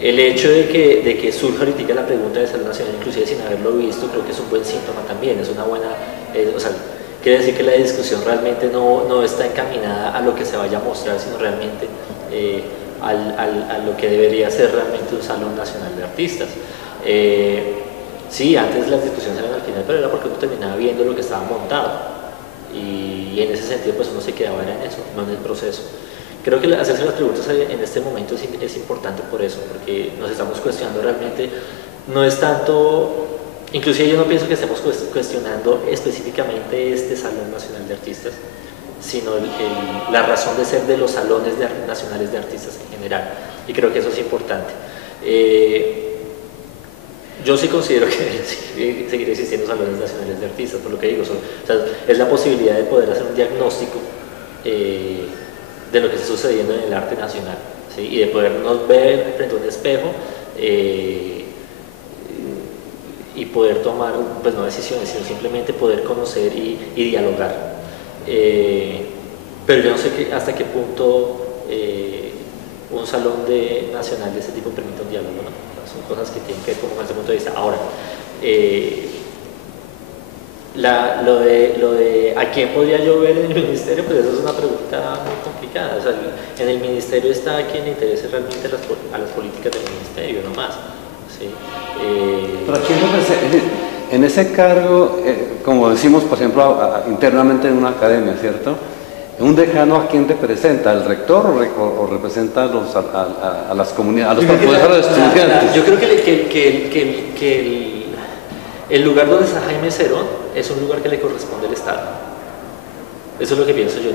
El hecho de que surja ahorita la pregunta de salón nacional, inclusive sin haberlo visto, creo que es un buen síntoma también, es una buena, o sea, quiere decir que la discusión realmente no está encaminada a lo que se vaya a mostrar, sino realmente a lo que debería ser realmente un Salón Nacional de Artistas. Sí, antes las discusiones eran al final, pero era porque uno terminaba viendo lo que estaba montado, y en ese sentido pues uno se quedaba en eso, no en el proceso. Creo que hacerse las preguntas en este momento es importante por eso, porque nos estamos cuestionando realmente, no es tanto, inclusive yo no pienso que estemos cuestionando específicamente este Salón Nacional de Artistas, sino la razón de ser de los salones nacionales de artistas en general, y creo que eso es importante. Yo sí considero que seguirá existiendo salones nacionales de artistas, por lo que digo, o sea, es la posibilidad de poder hacer un diagnóstico de lo que está sucediendo en el arte nacional, ¿sí? Y de podernos ver frente a un espejo y poder tomar, pues no decisiones, sino simplemente poder conocer y dialogar. Pero yo no sé hasta qué punto un salón nacional de ese tipo permite un diálogo, ¿no? Son cosas que tienen que ver con ese punto de vista. Ahora, lo de a quién podría yo ver en el ministerio, pues eso es una pregunta muy complicada. O sea, en el ministerio está a quien le interese realmente a las políticas del ministerio, no más. ¿Sí? Pero aquí en ese cargo, como decimos, por ejemplo, internamente en una academia, ¿cierto? ¿Un decano a quién representa? ¿Al rector o representa a las comunidades, a los estudiantes? Yo creo que el lugar donde está Jaime Cerón es un lugar que le corresponde al Estado. Eso es lo que pienso yo,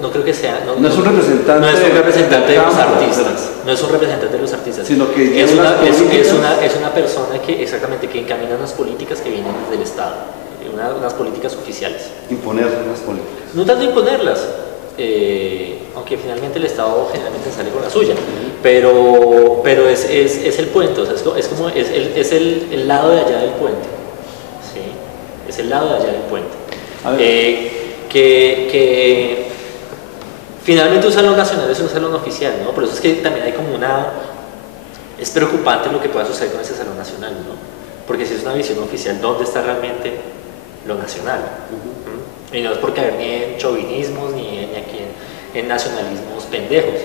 no creo que sea... No es un representante, no es un representante de los artistas, no es un representante de los artistas, sino que es una persona que exactamente que encamina unas políticas que vienen desde el Estado, unas políticas oficiales. Imponer unas políticas. No tanto imponerlas, aunque finalmente el Estado generalmente sale con la suya, pero es el puente, o sea, es el lado de allá del puente, ¿sí? Es el lado de allá del puente. Que finalmente un salón nacional es un salón oficial, ¿no? Por eso es que también hay como es preocupante lo que pueda suceder con ese salón nacional, ¿no? Porque si es una visión oficial, ¿dónde está realmente lo nacional? Y no es por caer ni en chauvinismos ni aquí en nacionalismos pendejos,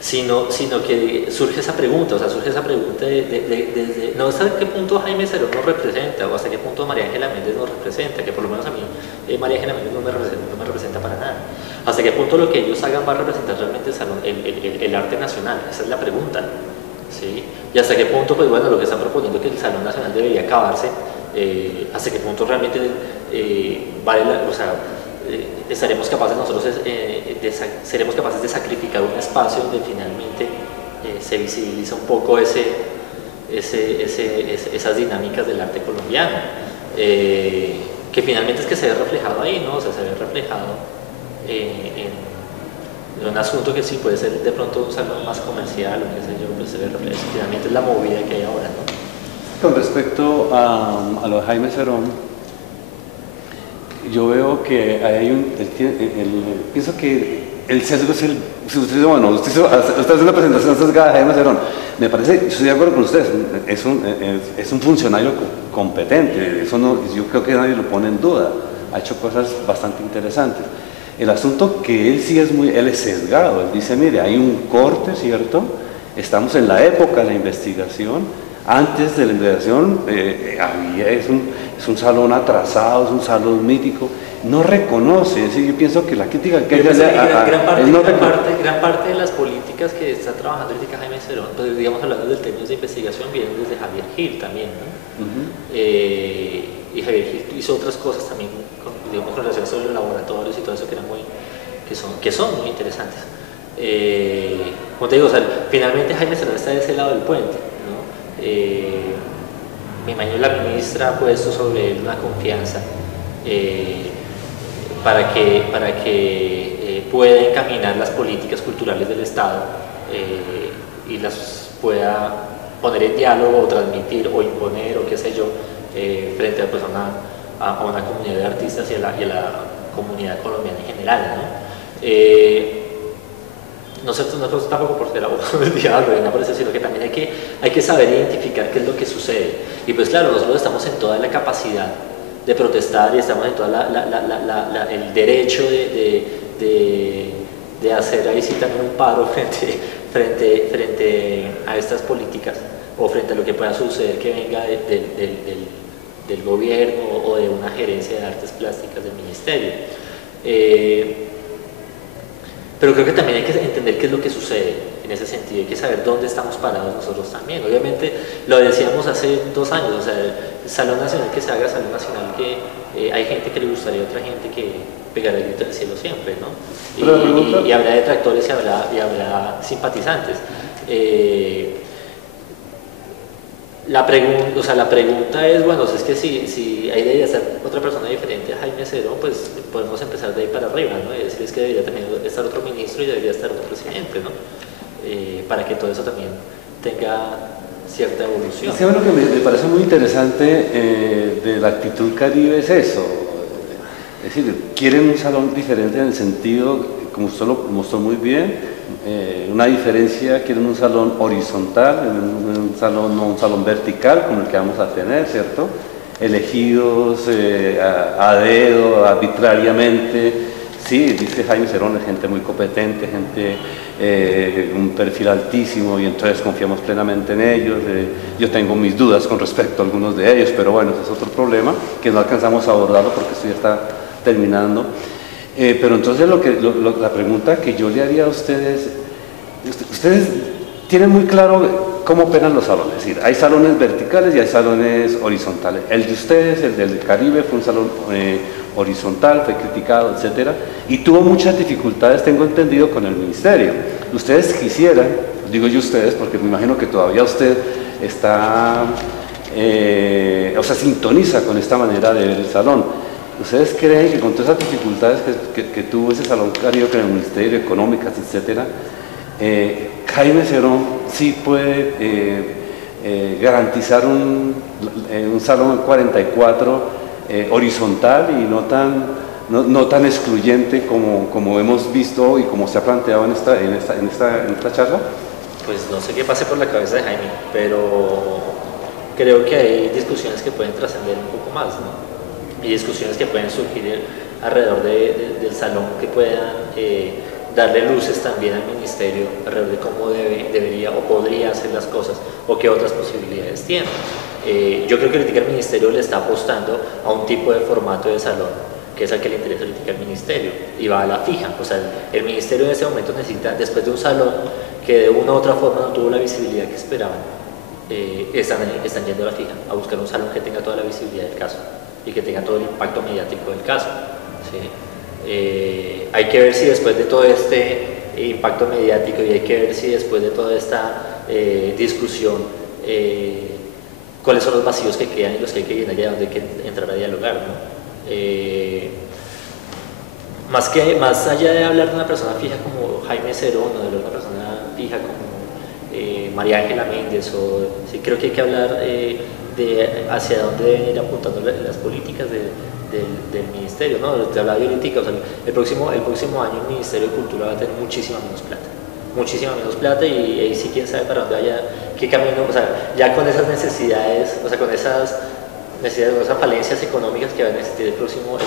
sino que surge esa pregunta, desde no hasta qué punto Jaime Cerón nos representa o hasta qué punto María Ángela Méndez nos representa, que por lo menos a mí María Ángela Méndez no me representa para nada. Hasta qué punto lo que ellos hagan va a representar realmente el arte nacional, esa es la pregunta, ¿sí? Y hasta qué punto, pues bueno, lo que están proponiendo que el Salón Nacional debería acabarse, hasta qué punto realmente estaremos capaces nosotros seremos capaces de sacrificar un espacio donde finalmente se visibiliza un poco esas dinámicas del arte colombiano, que finalmente es que se ve reflejado ahí, ¿no? O sea, se ve reflejado en un asunto que sí puede ser de pronto un salón más comercial o qué sé yo, pues se ve reflejado, finalmente es la movida que hay ahora, ¿no? Con respecto a lo de Jaime Cerón, yo veo que pienso que el sesgo es usted hace una presentación sesgada de Jaime Cerón. Me parece, estoy de acuerdo con ustedes, es un funcionario competente, eso yo creo que nadie lo pone en duda, ha hecho cosas bastante interesantes. El asunto que él sí él es sesgado, él dice, mire, hay un corte, ¿cierto? Estamos en la época de la investigación. Antes de la investigación es un salón atrasado, es un salón mítico, no reconoce, es decir, yo pienso que la crítica que gran parte de las políticas que está trabajando ahorita Jaime Cerón, pues, digamos hablando del términos de investigación, vienen desde Javier Gil también, ¿no? Y Javier Gil hizo otras cosas también, digamos, con relación sobre los laboratorios y todo eso que son muy interesantes. Como te digo, o sea, finalmente Jaime Cerón está de ese lado del puente, ¿no? Me imagino la ministra ha puesto sobre él una confianza para que pueda encaminar las políticas culturales del Estado y las pueda poner en diálogo o transmitir o imponer o qué sé yo frente a, pues, a una comunidad de artistas y a la comunidad colombiana en general, ¿no? No sé tampoco por ser abogado del diablo, sino que también hay que saber identificar qué es lo que sucede. Y pues claro, nosotros estamos en toda la capacidad de protestar y estamos en todo el derecho de hacer ahí sí también un paro frente a estas políticas o frente a lo que pueda suceder que venga del gobierno o de una gerencia de artes plásticas del ministerio. Pero creo que también hay que entender qué es lo que sucede en ese sentido, hay que saber dónde estamos parados nosotros también. Obviamente lo decíamos hace 2 años, o sea, el Salón Nacional que se haga, Salón Nacional que hay gente que le gustaría, otra gente que pegará el grito del cielo siempre, ¿no? Y habrá detractores y habrá simpatizantes. La pregunta es, bueno, es que si hay de ser otra persona diferente a Jaime Cerón, pues podemos empezar de ahí para arriba, ¿no? Es decir, es que debería también estar otro ministro y debería estar otro presidente, ¿no? Para que todo eso también tenga cierta evolución. Sí, lo que me parece muy interesante de la actitud caribe es eso. Es decir, quieren un salón diferente en el sentido, como usted lo mostró muy bien, una diferencia, quieren un salón horizontal, un salón, no un salón vertical como el que vamos a tener, ¿cierto? Elegidos a dedo, arbitrariamente. Sí, dice Jaime Cerón, es gente muy competente, gente un perfil altísimo y entonces confiamos plenamente en ellos. Yo tengo mis dudas con respecto a algunos de ellos, pero bueno, ese es otro problema que no alcanzamos a abordarlo porque esto ya está terminando. Pero entonces la pregunta que yo le haría a ustedes tienen muy claro cómo operan los salones, es decir, hay salones verticales y hay salones horizontales. El de ustedes, el del Caribe, fue un salón horizontal, fue criticado, etcétera, y tuvo muchas dificultades, tengo entendido, con el ministerio. Ustedes quisieran, digo yo ustedes, porque me imagino que todavía usted está, sintoniza con esta manera de ver el salón. ¿Ustedes creen que con todas esas dificultades que tuvo ese Salón Caribe con el Ministerio de Económicas, etcétera, Jaime Cerón sí puede garantizar un Salón 44 horizontal y no tan excluyente como hemos visto y como se ha planteado en esta charla? Pues no sé qué pase por la cabeza de Jaime, pero creo que hay discusiones que pueden trascender un poco más, ¿no? Y discusiones que pueden surgir alrededor del salón que puedan darle luces también al ministerio alrededor de cómo debería o podría hacer las cosas o qué otras posibilidades tiene. Yo creo que ahorita el ministerio le está apostando a un tipo de formato de salón que es al que le interesa ahorita al ministerio y va a la fija. O sea, el ministerio en este momento necesita, después de un salón que de una u otra forma no tuvo la visibilidad que esperaban, están yendo a la fija a buscar un salón que tenga toda la visibilidad del caso y que tenga todo el impacto mediático del caso, ¿sí? Hay que ver si después de todo este impacto mediático y hay que ver si después de toda esta discusión cuáles son los vacíos que quedan y los que hay que llenar y a donde hay que entrar a dialogar, ¿no? Más allá de hablar de una persona fija como Jaime Cerón o de una persona fija como María Ángela Méndez, sí, creo que hay que hablar de hacia dónde deben ir apuntando las políticas del ministerio, ¿no? Te hablaba yo ahorita, o sea, el próximo año el Ministerio de Cultura va a tener muchísima menos plata y ahí sí quién sabe para dónde vaya, qué camino, o sea, ya con esas necesidades, o sea, con esas falencias económicas que van a existir el próximo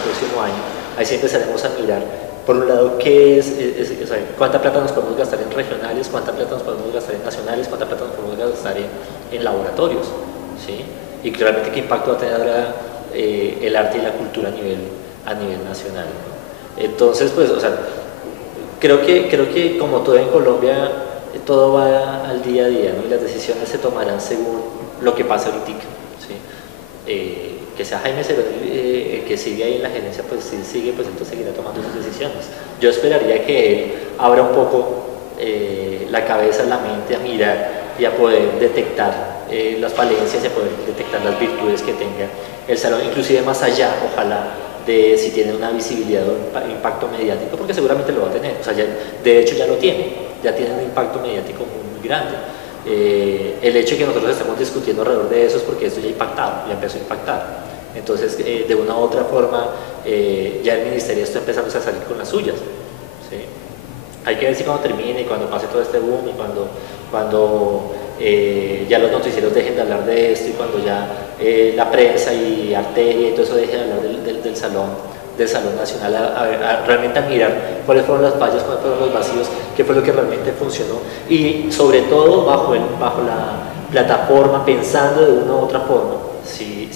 año, ahí sí empezaremos a mirar, por un lado, o sea, cuánta plata nos podemos gastar en regionales, cuánta plata nos podemos gastar en nacionales, cuánta plata nos podemos gastar en laboratorios, ¿sí? Y realmente qué impacto va a tener ahora el arte y la cultura a nivel nacional, ¿no? Entonces, pues, o sea, creo que como todo en Colombia, todo va al día a día, ¿no? Y las decisiones se tomarán según lo que pasa ahorita, ¿sí? Que sea Jaime Cerón el que sigue ahí en la gerencia, pues si sigue, pues entonces seguirá tomando sus decisiones. Yo esperaría que él abra un poco la cabeza, la mente a mirar y a poder detectar las falencias y a poder detectar las virtudes que tenga el salón, inclusive más allá, ojalá, de si tiene una visibilidad o un impacto mediático, porque seguramente lo va a tener, o sea, de hecho ya lo tiene, ya tiene un impacto mediático muy grande. El hecho de que nosotros estemos discutiendo alrededor de eso es porque esto ya ha impactado, ya empezó a impactar. Entonces, de una u otra forma, ya el ministerio está empezando a salir con las suyas, ¿sí? Hay que ver si cuando termine y cuando pase todo este boom y cuando ya los noticieros dejen de hablar de esto y cuando ya la prensa y Arteria y todo eso deje de hablar del Salón Nacional, realmente a mirar cuáles fueron las fallas, cuáles fueron los vacíos, qué fue lo que realmente funcionó y sobre todo bajo la plataforma, pensando de una u otra forma, si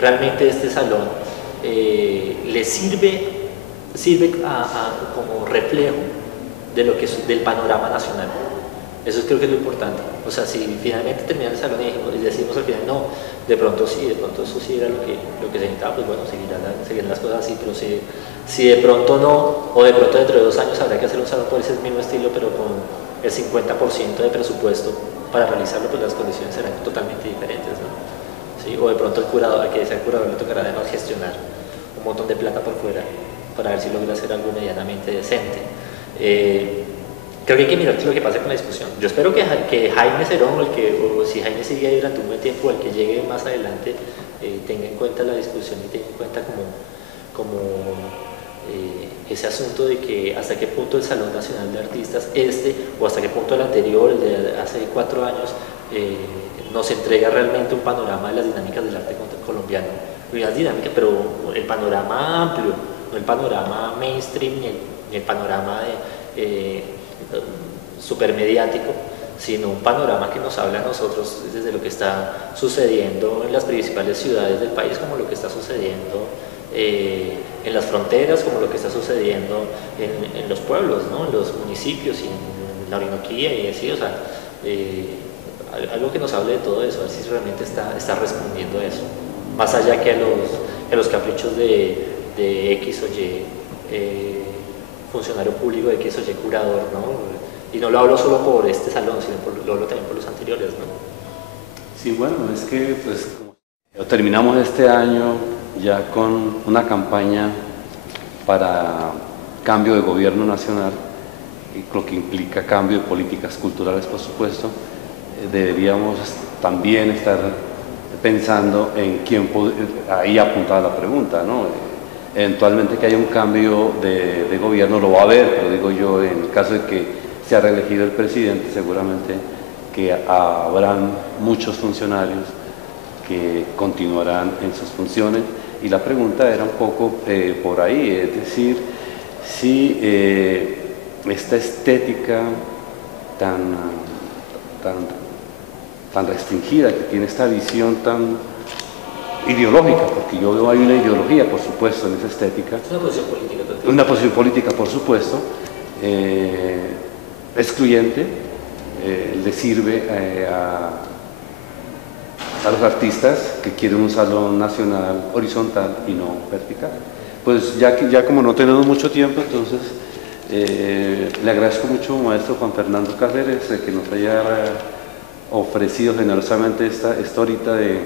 realmente este salón le sirve como reflejo de lo que del panorama nacional. Eso creo que es lo importante. O sea, si finalmente termina el salón y decimos al final, no, de pronto eso sí era lo que se necesitaba, pues bueno, seguirán las cosas así, pero si de pronto no, o de pronto dentro de 2 años habrá que hacer un salón por ese mismo estilo, pero con el 50% de presupuesto para realizarlo, pues las condiciones serán totalmente diferentes, ¿no? ¿Sí? O de pronto al que sea el curador le tocará además gestionar un montón de plata por fuera para ver si logra hacer algo medianamente decente. Creo que hay que mirar qué es lo que pasa con la discusión. Yo espero que Jaime Cerón, o si Jaime sigue ahí durante un buen tiempo, el que llegue más adelante, tenga en cuenta la discusión y tenga en cuenta como ese asunto de que hasta qué punto el Salón Nacional de Artistas, o hasta qué punto el anterior, el de hace 4 años, nos entrega realmente un panorama de las dinámicas del arte colombiano. Las dinámicas, pero el panorama amplio, no el panorama mainstream ni el panorama supermediático, sino un panorama que nos habla a nosotros desde lo que está sucediendo en las principales ciudades del país, como lo que está sucediendo en las fronteras, como lo que está sucediendo en los pueblos, ¿no? En los municipios y en la Orinoquía y así, o sea, algo que nos hable de todo eso, a ver si realmente está respondiendo a eso, más allá que a los caprichos de X o Y funcionario público, de X o Y curador, ¿no? Y no lo hablo solo por este salón, sino lo hablo también por los anteriores, ¿no? Sí, bueno, es que pues terminamos este año ya con una campaña para cambio de gobierno nacional, y lo que implica cambio de políticas culturales, por supuesto. Deberíamos también estar pensando en quién, ahí apuntaba la pregunta, ¿no? Eventualmente que haya un cambio de gobierno lo va a haber, pero digo yo, en el caso de que sea reelegido el presidente, seguramente que habrán muchos funcionarios que continuarán en sus funciones, y la pregunta era un poco por ahí, es decir, si esta estética tan restringida, que tiene esta visión tan ideológica, porque yo veo hay una ideología, por supuesto, en esa estética. Es una posición política. Una posición política, por supuesto, excluyente, le sirve a los artistas que quieren un salón nacional horizontal y no vertical. Pues ya como no tenemos mucho tiempo, entonces le agradezco mucho, maestro Juan Fernando Cáceres, que nos haya ofrecido generosamente esta horita de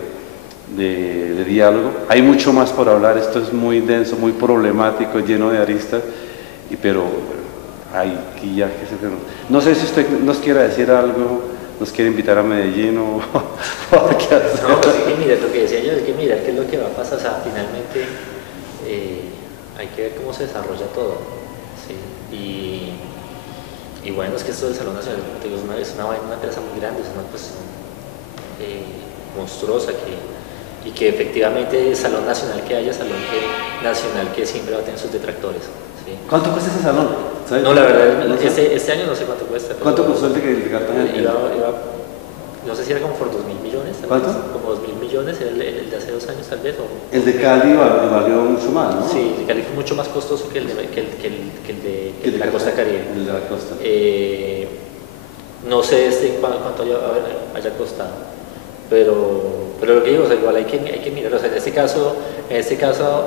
diálogo. Hay mucho más por hablar, esto es muy denso, muy problemático, lleno de aristas, pero aquí ya que no sé si usted nos quiera decir algo, nos quiere invitar a Medellín o qué hacer. No, pues hay que mirar lo que decía yo, hay que mirar qué es lo que va a pasar, o sea, finalmente hay que ver cómo se desarrolla todo, ¿sí? Y bueno, es que esto del Salón Nacional es una empresa muy grande, es una cuestión monstruosa y que efectivamente Salón Nacional que haya, Nacional que siempre va a tener sus detractores. ¿Sí? ¿Cuánto cuesta ese salón? ¿Sabes? No, la verdad, este año no sé cuánto cuesta. ¿Cuánto costó el de Cartagena? No sé si era como por 2.000 millones. ¿Cuánto? Como 2.000 millones, era el de hace 2 años tal vez. El de Cali valió mucho más, ¿no? Sí, el de Cali fue mucho más costoso que el de la Costa Caribe. El de la Costa. No sé cuánto haya costado, pero lo que digo, o sea, igual hay que mirar, o sea, en este caso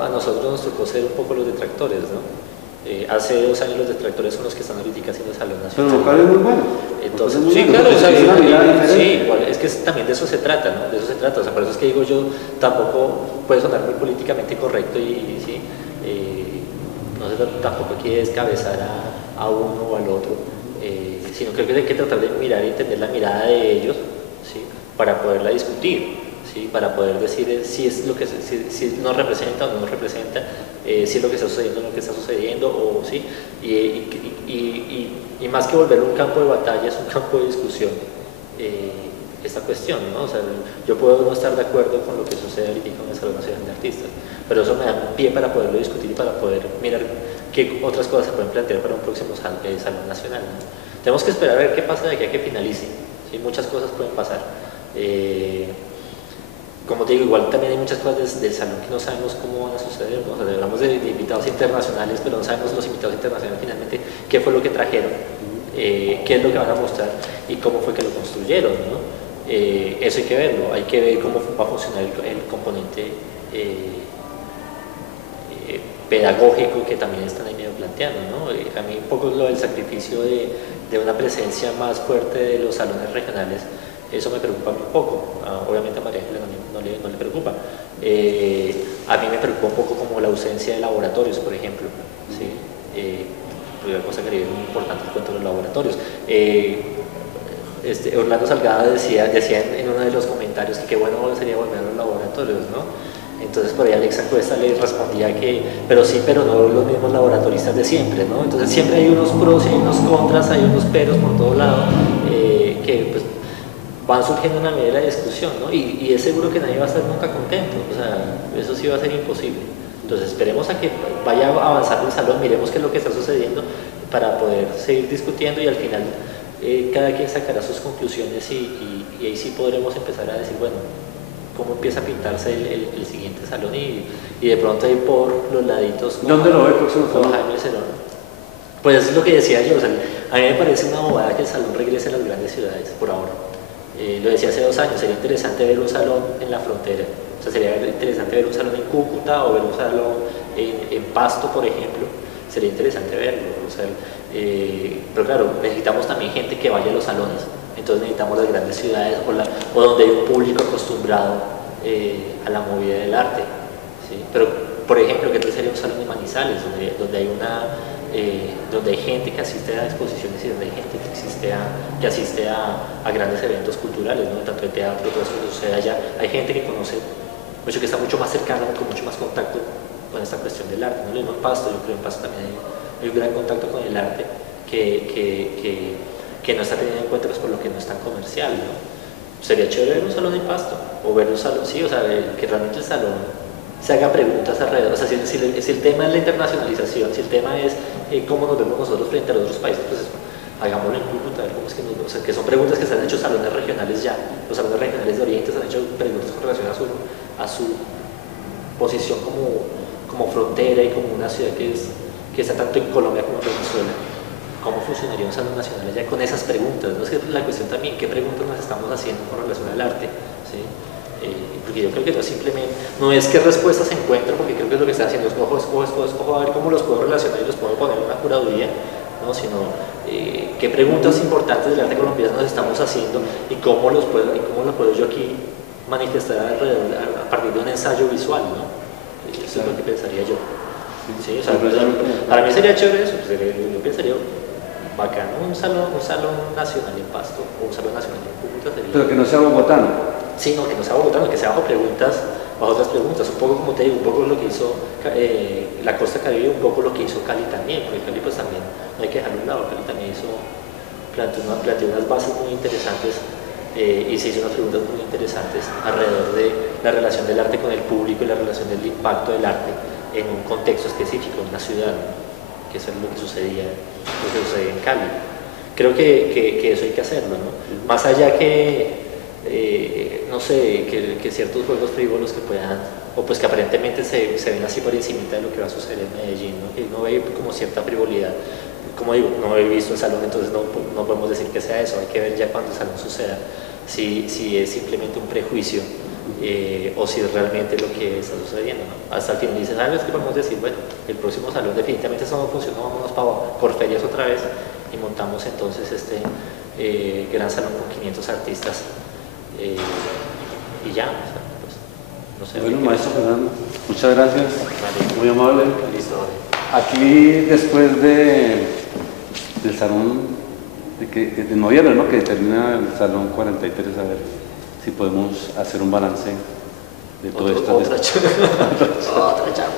a nosotros nos tocó ser un poco los detractores, ¿no? Hace 2 años los detractores son los que están ahorita haciendo el Salón Nacional. Pero local es muy bueno. Entonces, muy sí, bueno, claro, o sea, sí, igual, es que también de eso se trata, ¿no? De eso se trata, o sea, por eso es que digo yo, tampoco puede sonar muy políticamente correcto y ¿sí? No sé, tampoco hay que descabezar a uno o al otro, sino creo que hay que tratar de mirar y entender la mirada de ellos, ¿sí? Para poderla discutir, ¿sí? Para poder decir si es lo que si nos representa o no nos representa, si es lo que está sucediendo o no lo que está sucediendo, o sí, y más que volverlo un campo de batalla, es un campo de discusión. Esta cuestión, ¿no? O sea, yo puedo no estar de acuerdo con lo que sucede ahorita con el Salón Nacional de Artistas, pero eso me da un pie para poderlo discutir y para poder mirar qué otras cosas se pueden plantear para un próximo Salón Nacional, ¿no? Tenemos que esperar a ver qué pasa de aquí a que finalice, ¿sí? Muchas cosas pueden pasar. Como te digo, igual también hay muchas cosas del salón que no sabemos cómo van a suceder, ¿no? O sea, hablamos de invitados internacionales, pero no sabemos los invitados internacionales finalmente qué fue lo que trajeron, qué es lo que van a mostrar y cómo fue que lo construyeron, ¿no? Eso hay que verlo, hay que ver cómo va a funcionar el componente pedagógico que también están ahí medio planteando, ¿no? A mí un poco lo del sacrificio de una presencia más fuerte de los salones regionales, eso me preocupa un poco. Obviamente a María Ángela no le preocupa. A mí me preocupa un poco como la ausencia de laboratorios, por ejemplo, ¿sí? Una cosa que es muy importante en cuanto a los laboratorios. Orlando Salgado decía en uno de los comentarios que qué bueno sería volver a los laboratorios, ¿no? Entonces por ahí Alexa Cuesta le respondía que, pero sí, pero no los mismos laboratoristas de siempre, ¿no? Entonces siempre hay unos pros y hay unos contras, hay unos peros por todo lado, que pues van surgiendo en la medida de la discusión, ¿no? Y es seguro que nadie va a estar nunca contento, o sea, eso sí va a ser imposible. Entonces esperemos a que vaya avanzando el salón, miremos qué es lo que está sucediendo para poder seguir discutiendo y al final cada quien sacará sus conclusiones y ahí sí podremos empezar a decir, bueno, cómo empieza a pintarse el siguiente salón y de pronto ahí por los laditos. ¿Dónde lo ve el próximo salón? Jaime Cerón. Pues es lo que decía yo, o sea, a mí me parece una bobada que el salón regrese a las grandes ciudades por ahora. Lo decía hace 2 años, sería interesante ver un salón en la frontera, o sea, sería interesante ver un salón en Cúcuta o ver un salón en Pasto, por ejemplo, sería interesante verlo, o sea, pero claro, necesitamos también gente que vaya a los salones, entonces necesitamos las grandes ciudades o donde hay un público acostumbrado a la movida del arte, ¿sí? Pero, por ejemplo, ¿qué tal sería un salón de Manizales, donde hay gente que asiste a exposiciones y donde hay gente que asiste a grandes eventos culturales, ¿no? Tanto de teatro, todo eso que sucede allá, hay gente que conoce mucho, que está mucho más cercano, con mucho más contacto con esta cuestión del arte, ¿no? En Pasto, yo creo que en Pasto también hay un gran contacto con el arte que no está teniendo en cuenta pues, por lo que no es tan comercial, ¿no? Sería chévere ver un salón en Pasto, o ver un salón, sí, o sea, que realmente el salón se haga preguntas alrededor, o sea, si el tema es la internacionalización, si el tema es cómo nos vemos nosotros frente a los otros países, pues hagámoslo en Cúcuta, a ver cómo es que nos vemos, o sea, que son preguntas que se han hecho salones regionales ya, los salones regionales de Oriente se han hecho preguntas con relación a su posición como frontera y como una ciudad que está tanto en Colombia como en Venezuela. ¿Cómo funcionaría un salón nacional allá con esas preguntas? ¿No? Es que la cuestión también, ¿qué preguntas nos estamos haciendo con relación al arte? ¿Sí? Porque yo creo que no es simplemente, no es qué respuestas se encuentran, porque creo que es lo que está haciendo, escojo, a ver cómo los puedo relacionar y los puedo poner en una curaduría, ¿no? Sino qué preguntas importantes del arte colombiano nos estamos haciendo y cómo lo puedo yo aquí manifestar a partir de un ensayo visual, ¿no? Eso es lo que pensaría yo. Sí, o sea, para mí sería chévere eso, yo pensaría bacano un salón nacional en Pasto o un salón nacional en Cúcuta sería... Pero que no sea bogotano. Sí, no, que no sea bogotano, que sea bajo otras preguntas, un poco como te digo, un poco lo que hizo la Costa Caribe, un poco lo que hizo Cali también, porque Cali pues también, no hay que dejarlo a un lado, Cali también planteó unas bases muy interesantes y se hizo unas preguntas muy interesantes alrededor de la relación del arte con el público y la relación del impacto del arte en un contexto específico, en una ciudad, que eso es lo que sucedía en Cali. Creo que eso hay que hacerlo, ¿no? Más allá no sé, que ciertos juegos frívolos que puedan, o pues que aparentemente se ven así por encimita de lo que va a suceder en Medellín, ¿no? Que uno ve como cierta frivolidad. Como digo, no he visto el salón, entonces no podemos decir que sea eso, hay que ver ya cuando el salón suceda, si es simplemente un prejuicio o si es realmente lo que está sucediendo, ¿no? Hasta el final dices, ¿sabes qué podemos decir? Bueno, el próximo salón definitivamente eso no funcionó, vámonos por ferias otra vez y montamos entonces este gran salón con 500 artistas y ya, o sea, pues, no sé. Bueno, maestro Fernando, muchas gracias, Vale. muy amable. Listo. Aquí después del salón de noviembre, ¿no? Que termina el salón 43, a ver, si podemos hacer un balance de todo esto. Otra charla.